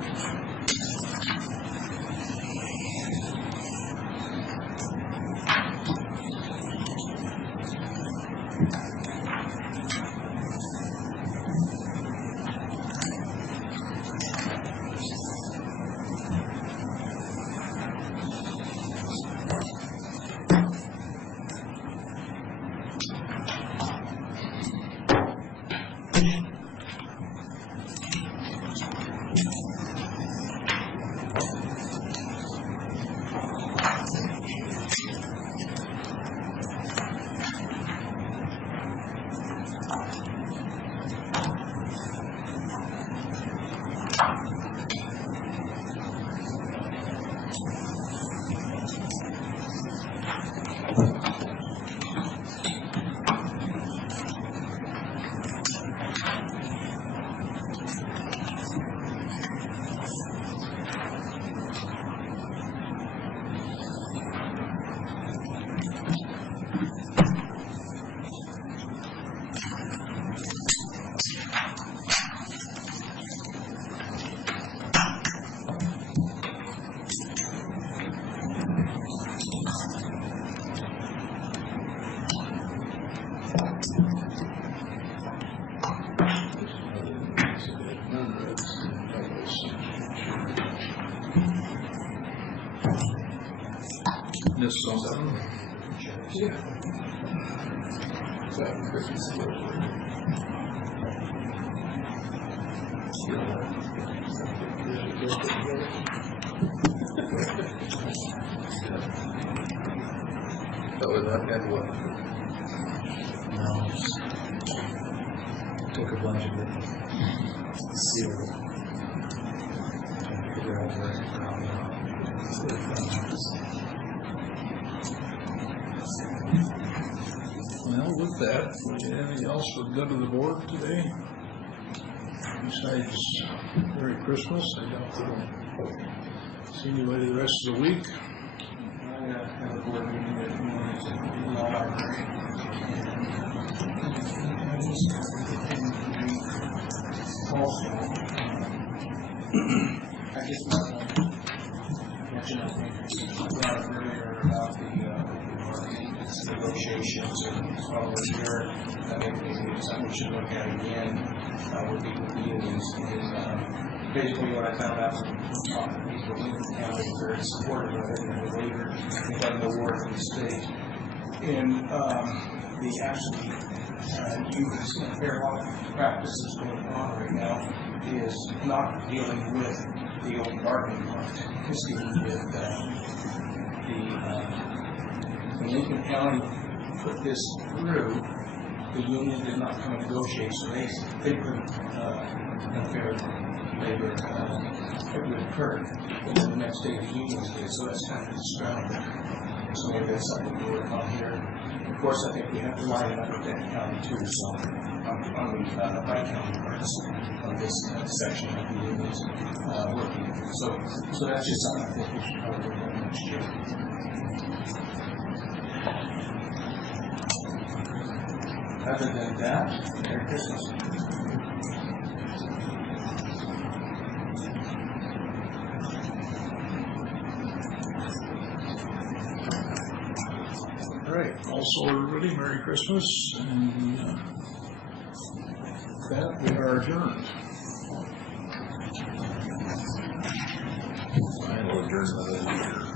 This song. Yeah. So, Christmas is So was that and what? No, just took a bunch of it, sealed it, and figure out where it's Well, with that, anything else for the good of the board today? Besides Merry Christmas, I doubt we'll see you later the rest of the week. I have a board meeting that morning in the library. Also, I just want to mention, I think, brought up earlier about the negotiations and all this year. I think maybe something we should look at again would be with the unions. And basically what I found out from talking to people in Lincoln County is very supportive of it, and the waiver, they got no word from the state. And the actually use fair law practices going on right now is not dealing with the open bargaining part. It's dealing with when Lincoln County put this through, the union did not come and negotiate, so they couldn't unfair labor it would occur. And then the next day the unions did, so that's kind of distracting. So maybe that's something to work on here. Of course, I think we have to line it up with that county too, so on the by-county parts of this section of the unions working. So that's just something I think we should probably work on next year. Other than that, Merry Christmas. All right, also everybody, Merry Christmas, and with that, we are adjourned. Final adjournment of the year.